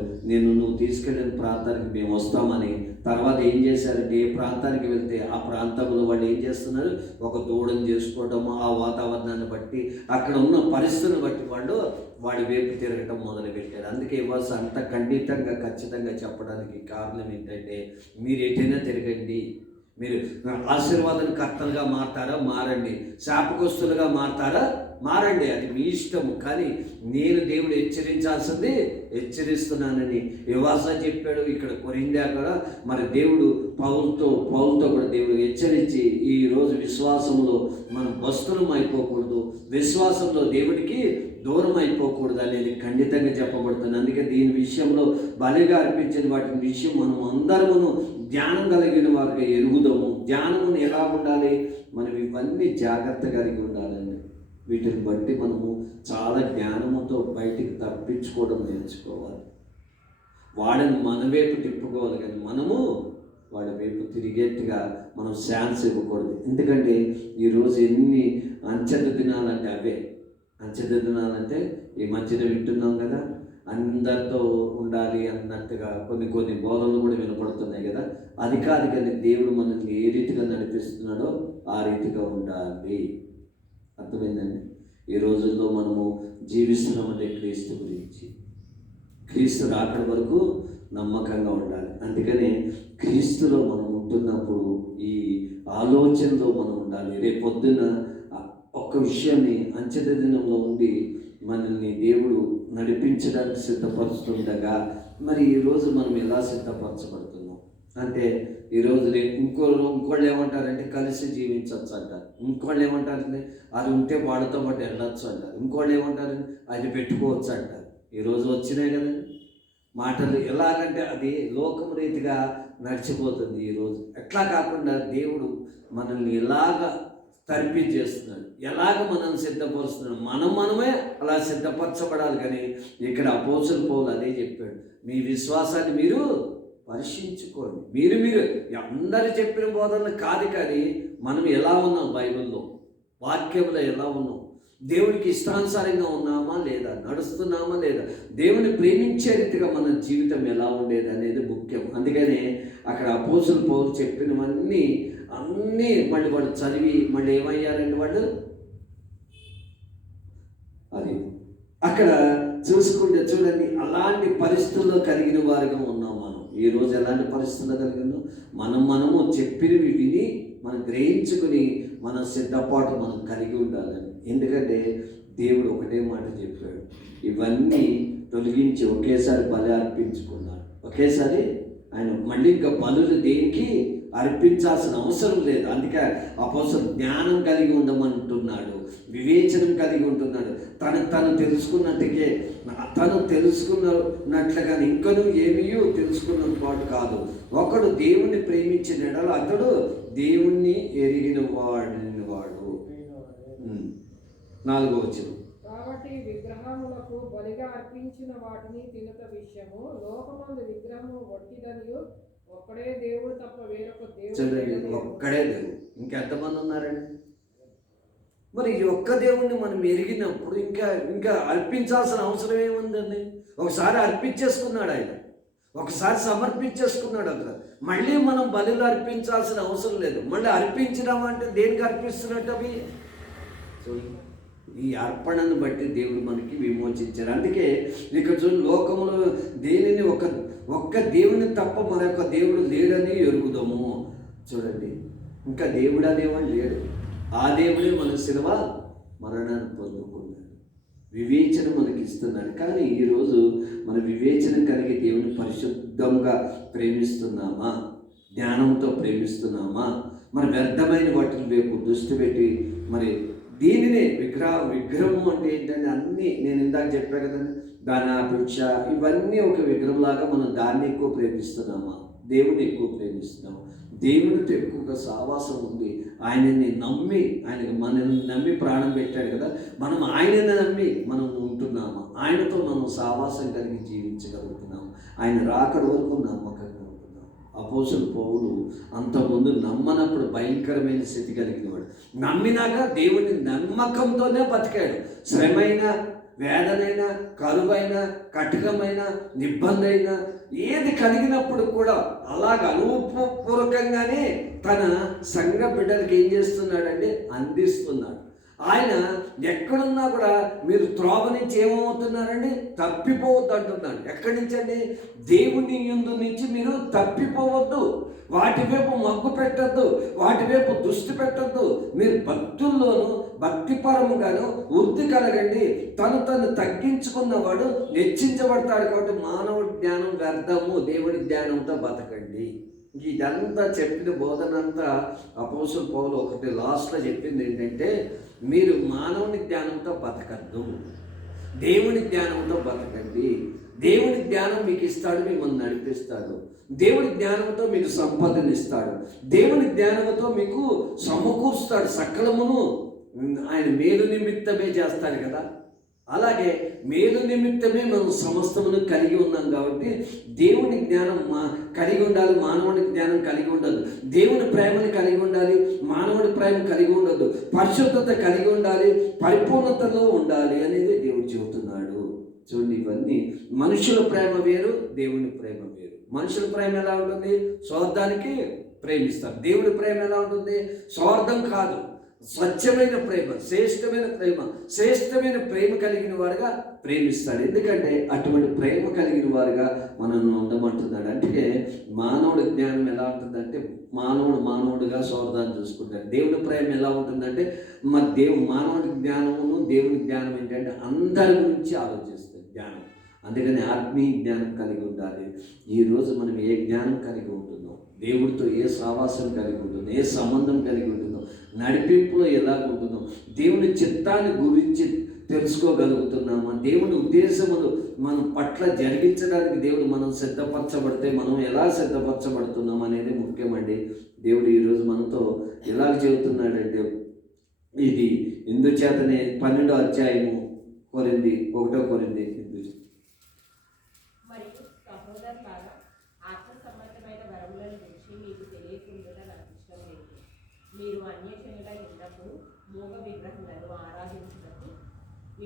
నువ్వు తీసుకెళ్ళిన ప్రాంతానికి మేము వస్తామని. తర్వాత ఏం చేశారంటే, ఏ ప్రాంతానికి వెళ్తే ఆ ప్రాంతంలో వాళ్ళు ఏం చేస్తున్నారు, ఒక దూడను చేసుకోవడము, ఆ వాతావరణాన్ని బట్టి అక్కడ ఉన్న పరిస్థితులను బట్టి వాళ్ళు వాడి వైపు తిరగటం మొదలుపెట్టారు. అందుకే ఇవ్వాల్సి అంత ఖండితంగా ఖచ్చితంగా చెప్పడానికి కారణం ఏంటంటే, మీరు ఎటైనా తిరగండి, మీరు ఆశీర్వాదం కర్తలుగా మారతారా మారండి, శాపగ్రస్తులుగా మారతారా మారండి, అది మీ ఇష్టము. కానీ నేను దేవుడు హెచ్చరించాల్సింది హెచ్చరిస్తున్నానని యెహోవా చెప్పాడు. ఇక్కడ కొరింథీ కూడా మరి దేవుడు పౌలుతో కూడా దేవుడు హెచ్చరించి, ఈరోజు విశ్వాసంలో మనం భ్రష్టులం అయిపోకూడదు, విశ్వాసంలో దేవుడికి దూరం అయిపోకూడదు అనేది ఖండితంగా చెప్పబడుతుంది. అందుకే దీని విషయంలో బలిగా అర్పించిన వాటి విషయం మనం అందరమును ధ్యానం కలిగిన వారికి ఎరుగుదాము. ధ్యానమును ఎలా ఉండాలి, మనం ఇవన్నీ జాగ్రత్త కలిగి ఉండాలండి. వీటిని బట్టి మనము చాలా జ్ఞానముతో బయటికి తప్పించుకోవడం నేర్చుకోవాలి. వాడిని మన వైపు తిప్పుకోవాలి, కానీ మనము వాడి వైపు తిరిగేట్టుగా మనం ఛాన్స్ ఇవ్వకూడదు. ఎందుకంటే ఈరోజు ఎన్ని అంచెల దినాలంటే అవే అంచెల దినాలంటే ఈ మధ్యన వింటున్నాం కదా, అందరితో ఉండాలి అన్నట్టుగా కొన్ని బోధనలు కూడా వినపడుతున్నాయి కదా. అది కాదు, కానీ దేవుడు మనల్ని ఏ రీతిగా నడిపిస్తున్నాడో ఆ రీతిగా ఉండాలి. అర్థమైందండి? ఈ రోజుల్లో మనము జీవిస్తున్నామంటే క్రీస్తు గురించి, క్రీస్తు రాకడ వరకు నమ్మకంగా ఉండాలి. అందుకనే క్రీస్తులో మనం ఉంటున్నప్పుడు ఈ ఆలోచనలో మనం ఉండాలి. రేపు పొద్దున్న ఒక్క విషయాన్ని అంచెల దినంలో ఉండి మనల్ని దేవుడు నడిపించడానికి సిద్ధపరుస్తుండగా, మరి ఈరోజు మనం ఎలా సిద్ధపరచబడుతున్నాం అంటే, ఈరోజు ఇంకోళ్ళు ఏమంటారంటే కలిసి జీవించవచ్చు అంటారు, ఇంకోళ్ళు ఏమంటారంటే అది ఉంటే వాడితో పాటు వెళ్ళొచ్చు అంటారు, ఇంకోళ్ళు ఏమంటారు అది పెట్టుకోవచ్చు అంటారు. ఈరోజు వచ్చినాయి కదండి మాటలు. ఎలాగంటే అది లోకం రీతిగా నడిచిపోతుంది ఈరోజు. ఎట్లా కాకుండా దేవుడు మనల్ని ఎలాగ తర్పించేస్తున్నాడు, ఎలాగ మనల్ని సిద్ధపరుస్తున్నాడు, మనమే అలా సిద్ధపరచబడాలి. కానీ ఇక్కడ అపోస్తలుడు పౌలు అదే చెప్పాడు, మీ విశ్వాసాన్ని మీరు పరిశీలించుకోండి. మీరు అందరు చెప్పిన బోధనలు కాదు, కానీ మనం ఎలా ఉన్నాం, బైబిల్లో వాక్యంలో ఎలా ఉన్నాం, దేవునికి ఇష్టానుసారంగా ఉన్నామా లేదా, నడుస్తున్నామా లేదా, దేవుని ప్రేమించే రీతిగా మన జీవితం ఎలా ఉండేది అనేది ముఖ్యం. అందుకనే అక్కడ అపోస్తలుడు పౌలు చెప్పినవన్నీ మళ్ళీ వాళ్ళు చదివి మళ్ళీ ఏమయ్యారండి వాళ్ళు, అది అక్కడ చూసుకుంటే చూడండి, అలాంటి పరిస్థితుల్లో కలిగిన వారిగా ఉన్నాం మనం. ఈరోజు ఎలాంటి పరిస్థితుల్లో కలిగినాం, మనము చెప్పినవి విని మనం గ్రహించుకుని మన సిద్ధపాటు మనం కలిగి ఉండాలని. ఎందుకంటే దేవుడు ఒకటే మాట చెప్పాడు, ఇవన్నీ తొలగించి ఒకేసారి బలి అర్పించుకున్నాడు. ఒకేసారి ఆయన మళ్ళీ ఇంకా బలులు దేనికి అర్పించాల్సిన అవసరం లేదు. అందుకే అపోస్తలుడు జ్ఞానం కలిగి ఉండమంటున్నాడు, వివేచనం కలిగి ఉంటున్నాడు. తను తెలుసుకున్నట్టుకే, తను తెలుసుకున్నట్లుగా ఇంకనూ ఏమీ తెలుసుకున్న పాటు కాదు. ఒకడు దేవుణ్ణి ప్రేమించిన ఎడల అతడు దేవుణ్ణి ఎరిగిన వాడు. 4వ వచనం, కాబట్టి విగ్రహములకు బలిగా అర్పించిన వాటిని తినుట విషయము లోకమందు విగ్రహము వట్టిదనియు ఒక్కడే దేవుడు తప్ప వేరొక దేవుడు ఒక్కడే దేవుడు, ఇంకెంతమంది ఉన్నారండి? మరి ఈ ఒక్క దేవుణ్ణి మనం ఎరిగినప్పుడు ఇంకా అర్పించాల్సిన అవసరం ఏముందండి? ఒకసారి అర్పించేసుకున్నాడు ఆయన, ఒకసారి సమర్పించేసుకున్నాడు. అక్కడ మళ్ళీ మనం బలులు అర్పించాల్సిన అవసరం లేదు. మళ్ళీ అర్పించినామంటే దేనికి అర్పిస్తున్నట్టు అవి చూడండి. ఈ అర్పణను బట్టి దేవుడు మనకి విమోచించారు. అందుకే ఇక చూడండి, లోకంలో దేనిని ఒక్క దేవుని తప్ప మరొక దేవుడు లేడని ఎరుగుదాము. చూడండి, ఇంకా దేవుడు అనేవాడు లేడు. ఆ దేవుడే మన శిలువ మరణాన్ని పొందుకున్నాడు, వివేచన మనకి ఇస్తున్నాడు. కానీ ఈరోజు మన వివేచన కలిగి దేవుని పరిశుద్ధంగా ప్రేమిస్తున్నామా, జ్ఞానంతో ప్రేమిస్తున్నామా, మరి వ్యర్థమైన వాటిని వైపు దృష్టి పెట్టి మరి దీనినే విగ్రహము అంటే ఏంటంటే అన్నీ నేను ఇందాక చెప్పా కదండి, దాని అపేక్ష ఇవన్నీ ఒక విగ్రహంలాగా మనం దాన్ని ఎక్కువ ప్రేమిస్తున్నామా, దేవుని ఎక్కువ ప్రేమిస్తున్నాము. దేవునితో ఎక్కువగా సావాసం ఉంది. ఆయనని నమ్మి, ఆయనకి మనల్ని నమ్మి ప్రాణం పెట్టాడు కదా, మనం ఆయనని నమ్మి మనం ఉంటున్నాము. ఆయనతో మనం సావాసం కలిగి జీవించగలుగుతున్నాము. ఆయన రాకడ వరకు నమ్మకంగా ఉంటున్నాం. అపోస్తలుడు పౌలు అంతకుముందు నమ్మనప్పుడు భయంకరమైన స్థితి కలిగిన వాడు. నమ్మినాక దేవుని నమ్మకంతోనే బతికాడు. శ్రమైన, వేదనైనా, కరువైన, కటకమైన, ఇబ్బంది అయినా ఏది కలిగినప్పుడు కూడా అలాగ అనుభవపూర్వకంగానే తన సంఘ బిడ్డలకి ఏం చేస్తున్నాడంటే అందిస్తున్నాడు. ఆయన ఎక్కడున్నా కూడా మీరు త్రోవ నుంచి ఏమవుతున్నారండి, తప్పిపోవద్దు అంటున్నాడు. ఎక్కడి నుంచి అండి? దేవుని యందు నుంచి మీరు తప్పిపోవద్దు, వాటి వైపు మగ్గు పెట్టద్దు, వాటి వైపు దృష్టి పెట్టద్దు. మీరు భక్తుల్లోనూ భక్తిపరముగాను వృద్ధి కలగండి. తను తగ్గించుకున్నవాడు హెచ్చించబడతాడు. కాబట్టి మానవుడి జ్ఞానం వ్యర్థము, దేవుడి జ్ఞానంతో బతకండి. ఇదంతా చెప్పిన బోధనంతా అపోస్తలుడు పౌలు ఒకటి లాస్ట్లో చెప్పింది ఏంటంటే, మీరు మానవుని జ్ఞానంతో బతకద్దు, దేవుని జ్ఞానంతో బతకండి. దేవుని జ్ఞానం మీకు ఇస్తాడు, మిమ్మల్ని నడిపిస్తాడు. దేవుని జ్ఞానంతో మీకు సంపదనిస్తాడు. దేవుని జ్ఞానంతో మీకు సమకూరుస్తాడు. సకలమును ఆయన మేలు నిమిత్తమే చేస్తాడు కదా. అలాగే మేలు నిమిత్తమే మనం సమస్తమును కలిగి ఉన్నాం. కాబట్టి దేవుని జ్ఞానం కలిగి ఉండాలి, మానవుని జ్ఞానం కలిగి ఉండదు. దేవుని ప్రేమని కలిగి ఉండాలి, మానవుడి ప్రేమ కలిగి ఉండదు. పరిశుద్ధత కలిగి ఉండాలి, పరిపూర్ణతలో ఉండాలి అనేది దేవుడు చెబుతున్నాడు. చూడండి, ఇవన్నీ మనుషుల ప్రేమ వేరు, దేవుని ప్రేమ వేరు. మనుషుల ప్రేమ ఎలా ఉంటుంది? స్వార్థానికి ప్రేమిస్తారు. దేవుని ప్రేమ ఎలా ఉంటుంది? స్వార్థం కాదు, స్వచ్ఛమైన ప్రేమ, శ్రేష్టమైన ప్రేమ కలిగిన వారుగా ప్రేమిస్తాడు. ఎందుకంటే అటువంటి ప్రేమ కలిగిన వారుగా మనల్ని ఉండమంటున్నాడు. అంటే మానవుడి జ్ఞానం ఎలా ఉంటుందంటే, మానవుడుగా స్వార్థాన్ని చూసుకుంటాడు. దేవుని ప్రేమ ఎలా ఉంటుందంటే, మానవుడి జ్ఞానమును దేవుని జ్ఞానం ఏంటంటే అందరి గురించి ఆలోచిస్తుంది జ్ఞానం. అందుకని ఆత్మీయ జ్ఞానం కలిగి ఉండాలి. ఈరోజు మనం ఏ జ్ఞానం కలిగి ఉంటున్నాం, దేవుడితో ఏ సావాసం కలిగి ఉంటున్నాం, ఏ సంబంధం కలిగి ఉంటున్నాం, నడిపింపులో ఎలా ఉంటున్నాం, దేవుని చిత్తాన్ని గురించి తెలుసుకోగలుగుతున్నామా, దేవుని ఉద్దేశములు మనం పట్ల జరిగించడానికి దేవుడు మనం సిద్ధపరచబడితే మనం ఎలా సిద్ధపరచబడుతున్నాం అనేది ముఖ్యమండి. దేవుడు ఈరోజు మనతో ఎలా చెబుతున్నాడంటే, ఇది ఇందుచేతనే 12వ అధ్యాయము 1 కొరింథీ మరియు సహోదరులారా, ఆత్మ సంబంధమైన వరములను గురించి మీకు తెలియకుండా నాకు ఇష్టం లేదు. మీరు అన్యజనులై ఉన్నప్పుడు మూగ విగ్రహములను ఆరాధించినట్టు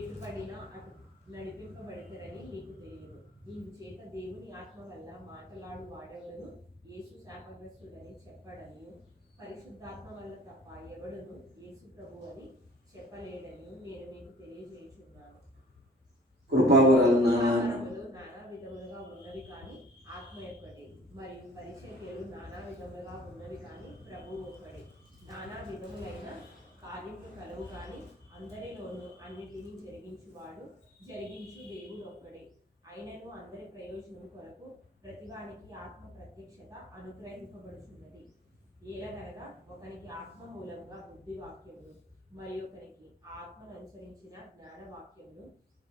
ఇటుపడిన అటు నడిపింపబడతారని మీకు తెలియదు. ఇందుచేత దేవుని ఆత్మ వల్ల మాట్లాడు వాడెవడును యేసు శాపగ్రస్తుడని చెప్పడని, పరిశుద్ధాత్మ వల్ల తప్ప ఎవడును యేసు ప్రభు అని చెప్పలేడని నేను మీకు తెలియజేయుచున్నాను. కృపావరాలు నానా విధములుగా ఉన్నవి కానీ ఆత్మ ఒక్కటే, మరియు పరిచర్యలు నానా విధములుగా ఉన్నవి కానీ ప్రభువు ఒక్కడే. నానా విధములైన కార్యములు కలవు కానీ అందరిలోనూ అన్నిటినీ జరిగించు దేవుడు ఒక్కడే. అయినను అందరి ప్రయోజనం కొరకు ప్రతివానికి ఆత్మ ప్రత్యక్షత అనుగ్రహింపబడుచున్నది. ఏలనగా ఒకనికి ఆత్మ మూలంగా బుద్ధి వాక్యములు, మరి ఒకనికి ఆత్మను అనుసరించిన జ్ఞాన వాక్యములు,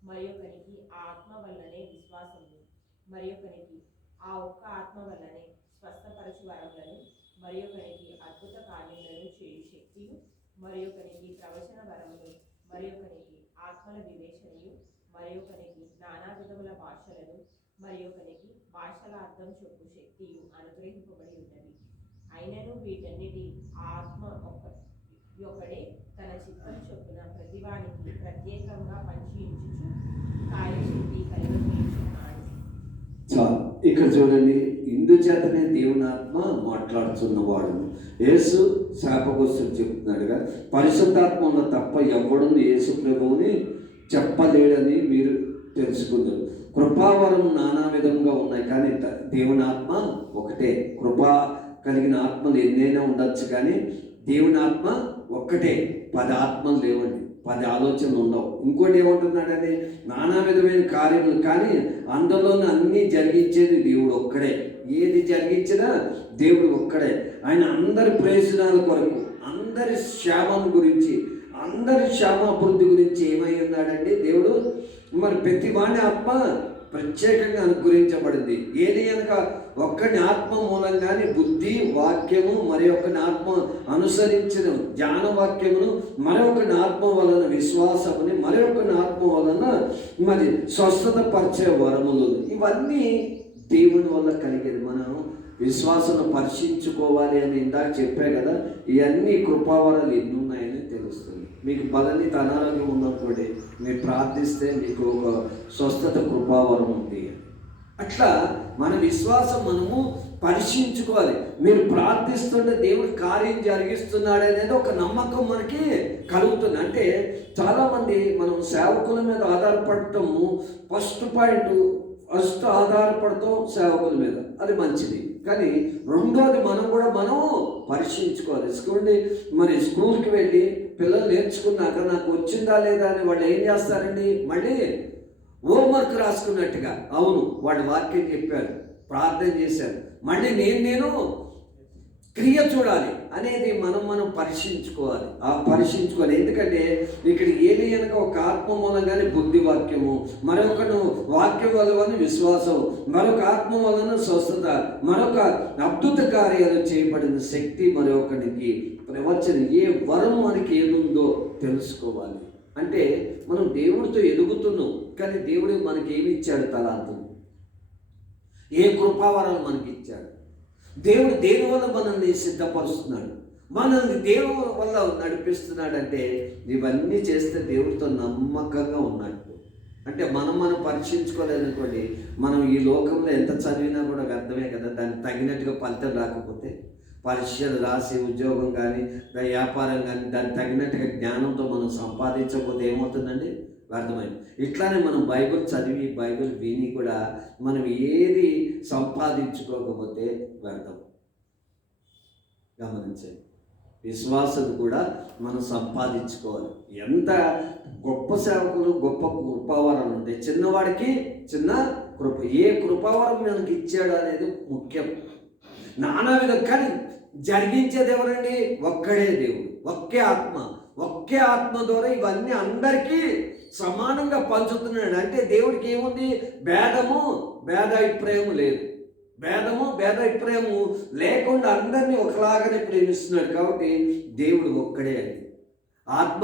మరి ఒకనికి ఆ ఆత్మ వల్లనే విశ్వాసములు, మరి ఒకనికి ఆ ఒక్క ఆత్మ వల్లనే స్వస్థపరచు వరములను, మరి ఒకనికి అద్భుత కార్యములను చేయు శక్తియు, మరి ఒకనికి ప్రవచన వరములు, మరి ఒకనికి ఆత్మల వివేచనయు, మరి ఒకనికి నానా విధముల భాషలను, మరి ఒకనికి భాషల అర్థం చెప్పు శక్తియు అనుగ్రహింపబడి ఉన్నది. అయినను వీటన్నిటి ఆత్మ ఒకడే తన చిత్తం చొప్పున ప్రతివానికి ప్రత్యేకంగా పంచియించుచు కార్యశక్తి కలిగించున్నాడు. ఇక్కడ చూడండి, ఇందుచేతనే దేవుని ఆత్మ మాట్లాడుతున్నవాడు. యేసు శాపగ్రస్తుడు చెప్తున్నాడుగా, పరిశుద్ధాత్మ ఉన్న తప్ప ఎవడును యేసు ప్రభువుని చెప్పలేడని మీరు తెలుసుకున్నారు. కృపావరం నానా విధంగా ఉన్నాయి, కానీ దేవుని ఆత్మ ఒకటే. కృపా కలిగిన ఆత్మలు ఎన్నైనా ఉండొచ్చు, కానీ దేవుని ఆత్మ ఒక్కటే. 10 ఆత్మలు లేవండి, 10 ఆలోచనలు ఉండవు. ఇంకోటి ఏమంటున్నాడని, నానా విధమైన కార్యములు, కానీ అందులోనే అన్నీ జరిగించేది దేవుడు ఒక్కడే. ఏది జరిగించినా దేవుడు ఒక్కడే. ఆయన అందరి ప్రయోజనాల కొరకు, అందరి క్షేమం గురించి, అందరి క్షేమాభివృద్ధి గురించి ఏమై ఉన్నాడండి దేవుడు. మరి ప్రతి వాణి ఆత్మ ప్రత్యేకంగా అనుగ్రహించబడింది. ఏది కనుక ఒక్కని ఆత్మ మూలంగానే బుద్ధి వాక్యము, మరి ఒకని ఆత్మ అనుసరించిన జ్ఞాన వాక్యమును, మరొకని ఆత్మ వలన విశ్వాసముని, మరొకని ఆత్మ వలన మరి స్వస్థత పరిచే వరములు, ఇవన్నీ దేవుని వల్ల కలిగేది. మనం విశ్వాసం పరీక్షించుకోవాలి అని ఇందాక చెప్పే కదా, ఇవన్నీ కృపావరాలు ఎన్ని ఉన్నాయని తెలుస్తుంది. మీకు బలనీత అనారోగ్యం ఉన్నప్పుడు మీరు ప్రార్థిస్తే మీకు ఒక స్వస్థత కృపావరం ఉంది. అట్లా మన విశ్వాసం మనము పరీక్షించుకోవాలి. మీరు ప్రార్థిస్తుంటే దేవుడు కార్యం జరిగిస్తున్నాడు అనేది ఒక నమ్మకం మనకి కలుగుతుంది. అంటే చాలామంది మనం సేవకుల మీద ఆధారపడటము ఫస్ట్ ఆధారపడతాం సేవకుల మీద, అది మంచిది. కానీ రెండోది మనం పరీక్షించుకోవాలి. చూడండి, మరి స్కూల్కి వెళ్ళి పిల్లలు నేర్చుకున్నాక నాకు వచ్చిందా లేదా అని వాళ్ళు ఏం చేస్తారండి, మళ్ళీ హోంవర్క్ రాసుకున్నట్టుగా, అవును వాళ్ళు వాక్యం చెప్పారు, ప్రార్థన చేశారు, మళ్ళీ నేను క్రియ చూడాలి అనేది మనం పరీక్షించుకోవాలి. ఎందుకంటే ఇక్కడ ఏది కనుక ఒక ఆత్మ మూలంగానే బుద్ధి వాక్యము, మరొకను వాక్యం వలన విశ్వాసం, మరొక ఆత్మ వలన స్వస్థత, మరొక అద్భుత కార్యాలు చేయబడిన శక్తి, మరొకరికి ప్రవచనం, ఏ వరం మనకి ఏదుందో తెలుసుకోవాలి. అంటే మనం దేవుడితో ఎదుగుతున్నాం, కానీ దేవుడు మనకి ఏమి ఇచ్చాడు? తలాంతులు, ఏ కృపావరాలు మనకి ఇచ్చాడు? దేవుడు దేని వల్ల మనల్ని సిద్ధపరుస్తున్నాడు, మనల్ని దేవుడి వల్ల నడిపిస్తున్నాడంటే ఇవన్నీ చేస్తే దేవుడితో నమ్మకంగా ఉన్నట్టు. అంటే మనం పరీక్షించుకోలేదనుకోండి, మనం ఈ లోకంలో ఎంత చదివినా కూడా వ్యర్థమే కదా. దానికి తగినట్టుగా ఫలితం రాకపోతే, పరీక్షలు రాసి ఉద్యోగం కానీ వ్యాపారం కానీ దానికి తగినట్టుగా జ్ఞానంతో మనం సంపాదించకపోతే ఏమవుతుందండి? వ్యర్థమైంది. ఇట్లానే మనం బైబిల్ చదివి బైబిల్ విని కూడా మనం ఏది సంపాదించుకోకపోతే వ్యర్థం. గమనించండి, విశ్వాసం కూడా మనం సంపాదించుకోవాలి. ఎంత గొప్ప సేవకులు, గొప్ప కృపావరాలు ఉంటాయి. చిన్నవాడికి చిన్న కృప, ఏ కృపావరం మనకి ఇచ్చాడు అనేది ముఖ్యం. నానా విధంగా, కానీ జరిగించేది ఎవరండి? ఒక్కడే దేవుడు, ఒకే ఆత్మ ద్వారా ఇవన్నీ అందరికీ సమానంగా పంచుతున్నాడు. అంటే దేవుడికి ఏముంది? భేదాభిప్రాయం లేదు. భేదాభిప్రాయము లేకుండా అందరినీ ఒకలాగానే ప్రేమిస్తున్నాడు. కాబట్టి దేవుడు ఒక్కడే అండి, ఆత్మ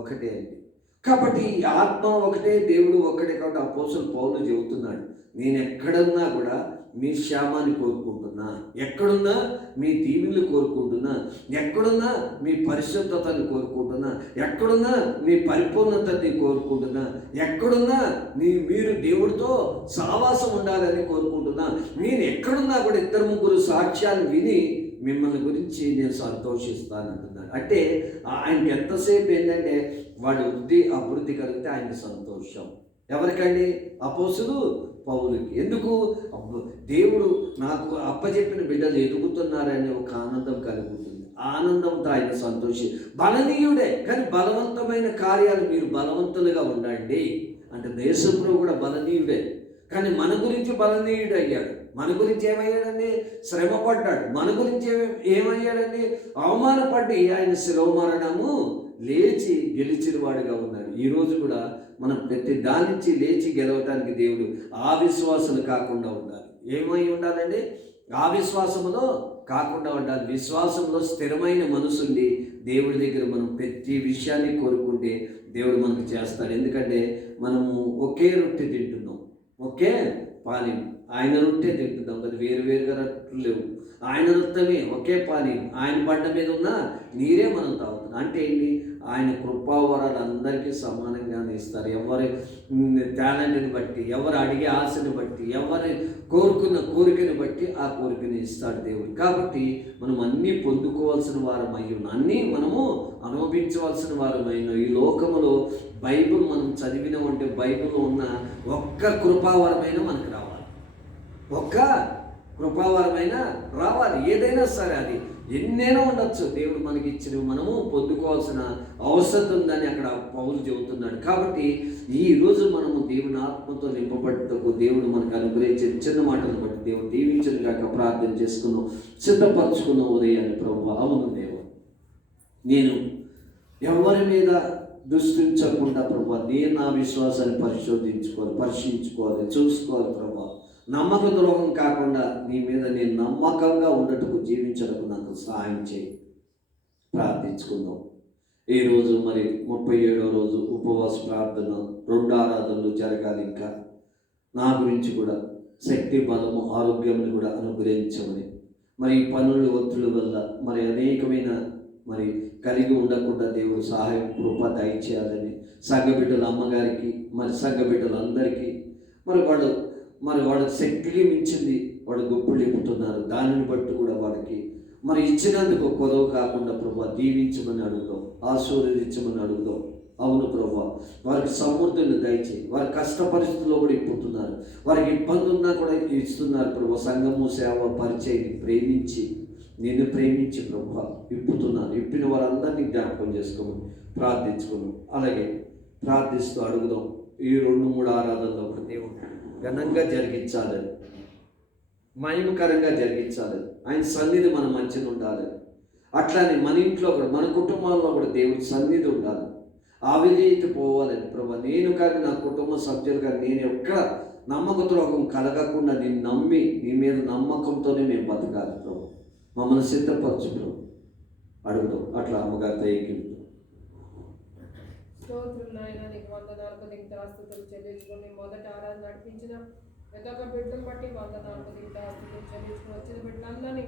ఒకటే అండి. కాబట్టి ఆత్మ ఒకటే, దేవుడు ఒక్కటే. కాబట్టి అపోస్తలుడు పౌలు చెబుతున్నాడు, నేను ఎక్కడున్నా కూడా మీ క్షేమాన్ని కోరుకుంటున్నా, ఎక్కడున్నా మీ దీవెనలు కోరుకుంటున్నా, ఎక్కడున్నా మీ పరిశుద్ధతని కోరుకుంటున్నా, ఎక్కడున్నా మీ పరిపూర్ణతని కోరుకుంటున్నా, ఎక్కడున్నా మీరు దేవుడితో సహవాసం ఉండాలని కోరుకుంటున్నా. నేను ఎక్కడున్నా కూడా 2-3 సాక్ష్యాలు విని మిమ్మల్ని గురించి నేను సంతోషిస్తానంటున్నాను. అంటే ఆయనకి ఎంతసేపు ఏంటంటే వాడి అభివృద్ధి కలిగితే ఆయన సంతోషం. ఎవరికండి? అపోస్తలుడు పౌలుకి. ఎందుకు? దేవుడు నాకు అప్పచెప్పిన బిడ్డలు ఎదుగుతున్నారని ఒక ఆనందం కలుగుతుంది. ఆనందంతో ఆయన సంతోషి. బలనీయుడే, కానీ బలవంతమైన కార్యాలు మీరు బలవంతులుగా ఉండండి అంటే యేసుప్రభువు కూడా బలనీయుడే, కానీ మన గురించి బలనీయుడు అయ్యాడు. మన గురించి ఏమయ్యాడండి? శ్రమ పడ్డాడు. మన గురించి ఏమయ్యాడండి? అవమానపడి ఆయన శిలువ మరణము లేచి గెలిచిన వాడుగా ఉన్నాడు. ఈరోజు కూడా మనం ప్రతి దాని నుంచి లేచి గెలవటానికి దేవుడు ఆ విశ్వాసాలు కాకుండా ఉండాలి. ఏమై ఉండాలండి? ఆ విశ్వాసములో కాకుండా ఉండాలి. విశ్వాసంలో స్థిరమైన మనసుండి దేవుడి దగ్గర మనం ప్రతి విషయాన్ని కోరుకుంటే దేవుడు మనకు చేస్తాడు. ఎందుకంటే మనము ఒకే రొట్టె తింటున్నాం, ఒకే ఆయన రొట్టె తింటున్నాం కదా, వేరువేరుగా రొట్టెలు లేవు. ఆయన రక్తమే ఒకే పానీయం, ఆయన బండ మీద ఉన్న నీరే మనం తాగుతున్నాం. అంటే ఏంటి? ఆయన కృపావరాలు అందరికీ సమానంగానే ఇస్తారు. ఎవరి టాలెంట్ని బట్టి, ఎవరు అడిగే ఆశని బట్టి, ఎవరి కోరుకున్న కోరికని బట్టి ఆ కోరికని ఇస్తాడు దేవుడు. కాబట్టి మనం అన్నీ పొందుకోవాల్సిన వారమై ఉన్నాం, అన్నీ మనము అనుభవించవలసిన వారమై ఉన్నాం. ఈ లోకములో బైబిల్ మనం చదివినామంటే బైబిల్లో ఉన్న ఒక్క కృపావరమైన మనకు రావాలి, ఒక్క కృపావరమైన రావాలి. ఏదైనా సరే అది ఎన్నైనా ఉండొచ్చు, దేవుడు మనకి ఇచ్చినవి మనము పొందుకోవాల్సిన అవసరం ఉందని అక్కడ పౌలు చెబుతున్నాడు. కాబట్టి ఈరోజు మనము దేవుని ఆత్మతో నింపబడ్డకు దేవుడు మనకు అనుగ్రహించిన చిన్న మాటలను బట్టి దేవుడు దీవించిన కాక ప్రార్థన చేసుకున్నాం, సిద్ధపరచుకున్నాం ఉదయాన్ని. ప్రభు, అవును దేవు, నేను ఎవరి మీద దృష్టించకుండా ప్రభు, నేను నా విశ్వాసాన్ని పరీక్షించుకోవాలి, చూసుకోవాలి ప్రభు. నమ్మక ద్రోహం కాకుండా నీ మీద నేను నమ్మకంగా ఉండటకు జీవించడానికి నాకు సహాయం చేయి. ప్రార్థించుకుందాం. ఈరోజు మరి 37వ రోజు ఉపవాస ప్రార్థన, 2 ఆరాధనలు జరగాలి. ఇంకా నా గురించి కూడా శక్తి, బలము, ఆరోగ్యం కూడా అనుగ్రహించమని, మరి ఈ పనుల ఒత్తిడి వల్ల మరి అనేకమైన మరి కలిగి ఉండకుండా దేవుడు సహాయం కృప దయచేయాలని సంఘ బిడ్డల అమ్మగారికి, మరి సంఘ బిడ్డలందరికీ మరి వాళ్ళకి శక్తికి మించింది వాడు గొప్పలు లేపుతున్నారు. దానిని బట్టి కూడా వాడికి మరి ఇచ్చినందుకు కొదవ కాకుండా ప్రభు దీవించమని అడుగుదాం, ఆశీర్వదించమని అడుగుదాం. అవును ప్రభు, వారికి సమృద్ధిని దయచేయి. వారి కష్ట పరిస్థితుల్లో కూడా ఇప్పుతున్నారు, వారికి ఇబ్బంది ఉన్నా కూడా ఇస్తున్నారు ప్రభు. సంఘము సేవ పరిచయం ప్రేమించి, నిన్ను ప్రేమించి ప్రభు ఇప్పుతున్నారు. ఇప్పిన వారందరినీ జ్ఞాపకం చేసుకోమని ప్రార్థించుకున్నాం. అలాగే ప్రార్థిస్తూ అడుగుదాం, ఈ 2-3 ఆరాధనలో కూడా దేవుడు ఘనంగా జరిగించాలని, మహిమకరంగా జరిగించాలని, ఆయన సన్నిధి మన మధ్యన ఉండాలి. అట్లానే మన ఇంట్లో కూడా, మన కుటుంబాల్లో కూడా దేవుడి సన్నిధి ఉండాలి. ఆవిధేయత పోవాలని ప్రభు, నేను కానీ నా కుటుంబ సభ్యులు కానీ నేను ఎక్కడ నమ్మక ద్రోహం కలగకుండా నేను నమ్మి నీ మీద నమ్మకంతోనే మేము బతకాలి ప్రభు. మమ్మల్ని సిద్ధపరచు ప్రభు. అడుగుతాం అట్లా అమ్మగారితో ఏకీభూతం. స్తోత్రం నాయన, నీకు వందనాలకు దింత ఆస్తుతులు చెల్లించుకొని మొదట ఆరాధన నడిపించిన ప్రతి ఒక్క బిడ్డను బట్టి వందనాలకు దింత ఆస్తుతులు చెల్లించుకుని వచ్చిన బిడ్డలందరినీ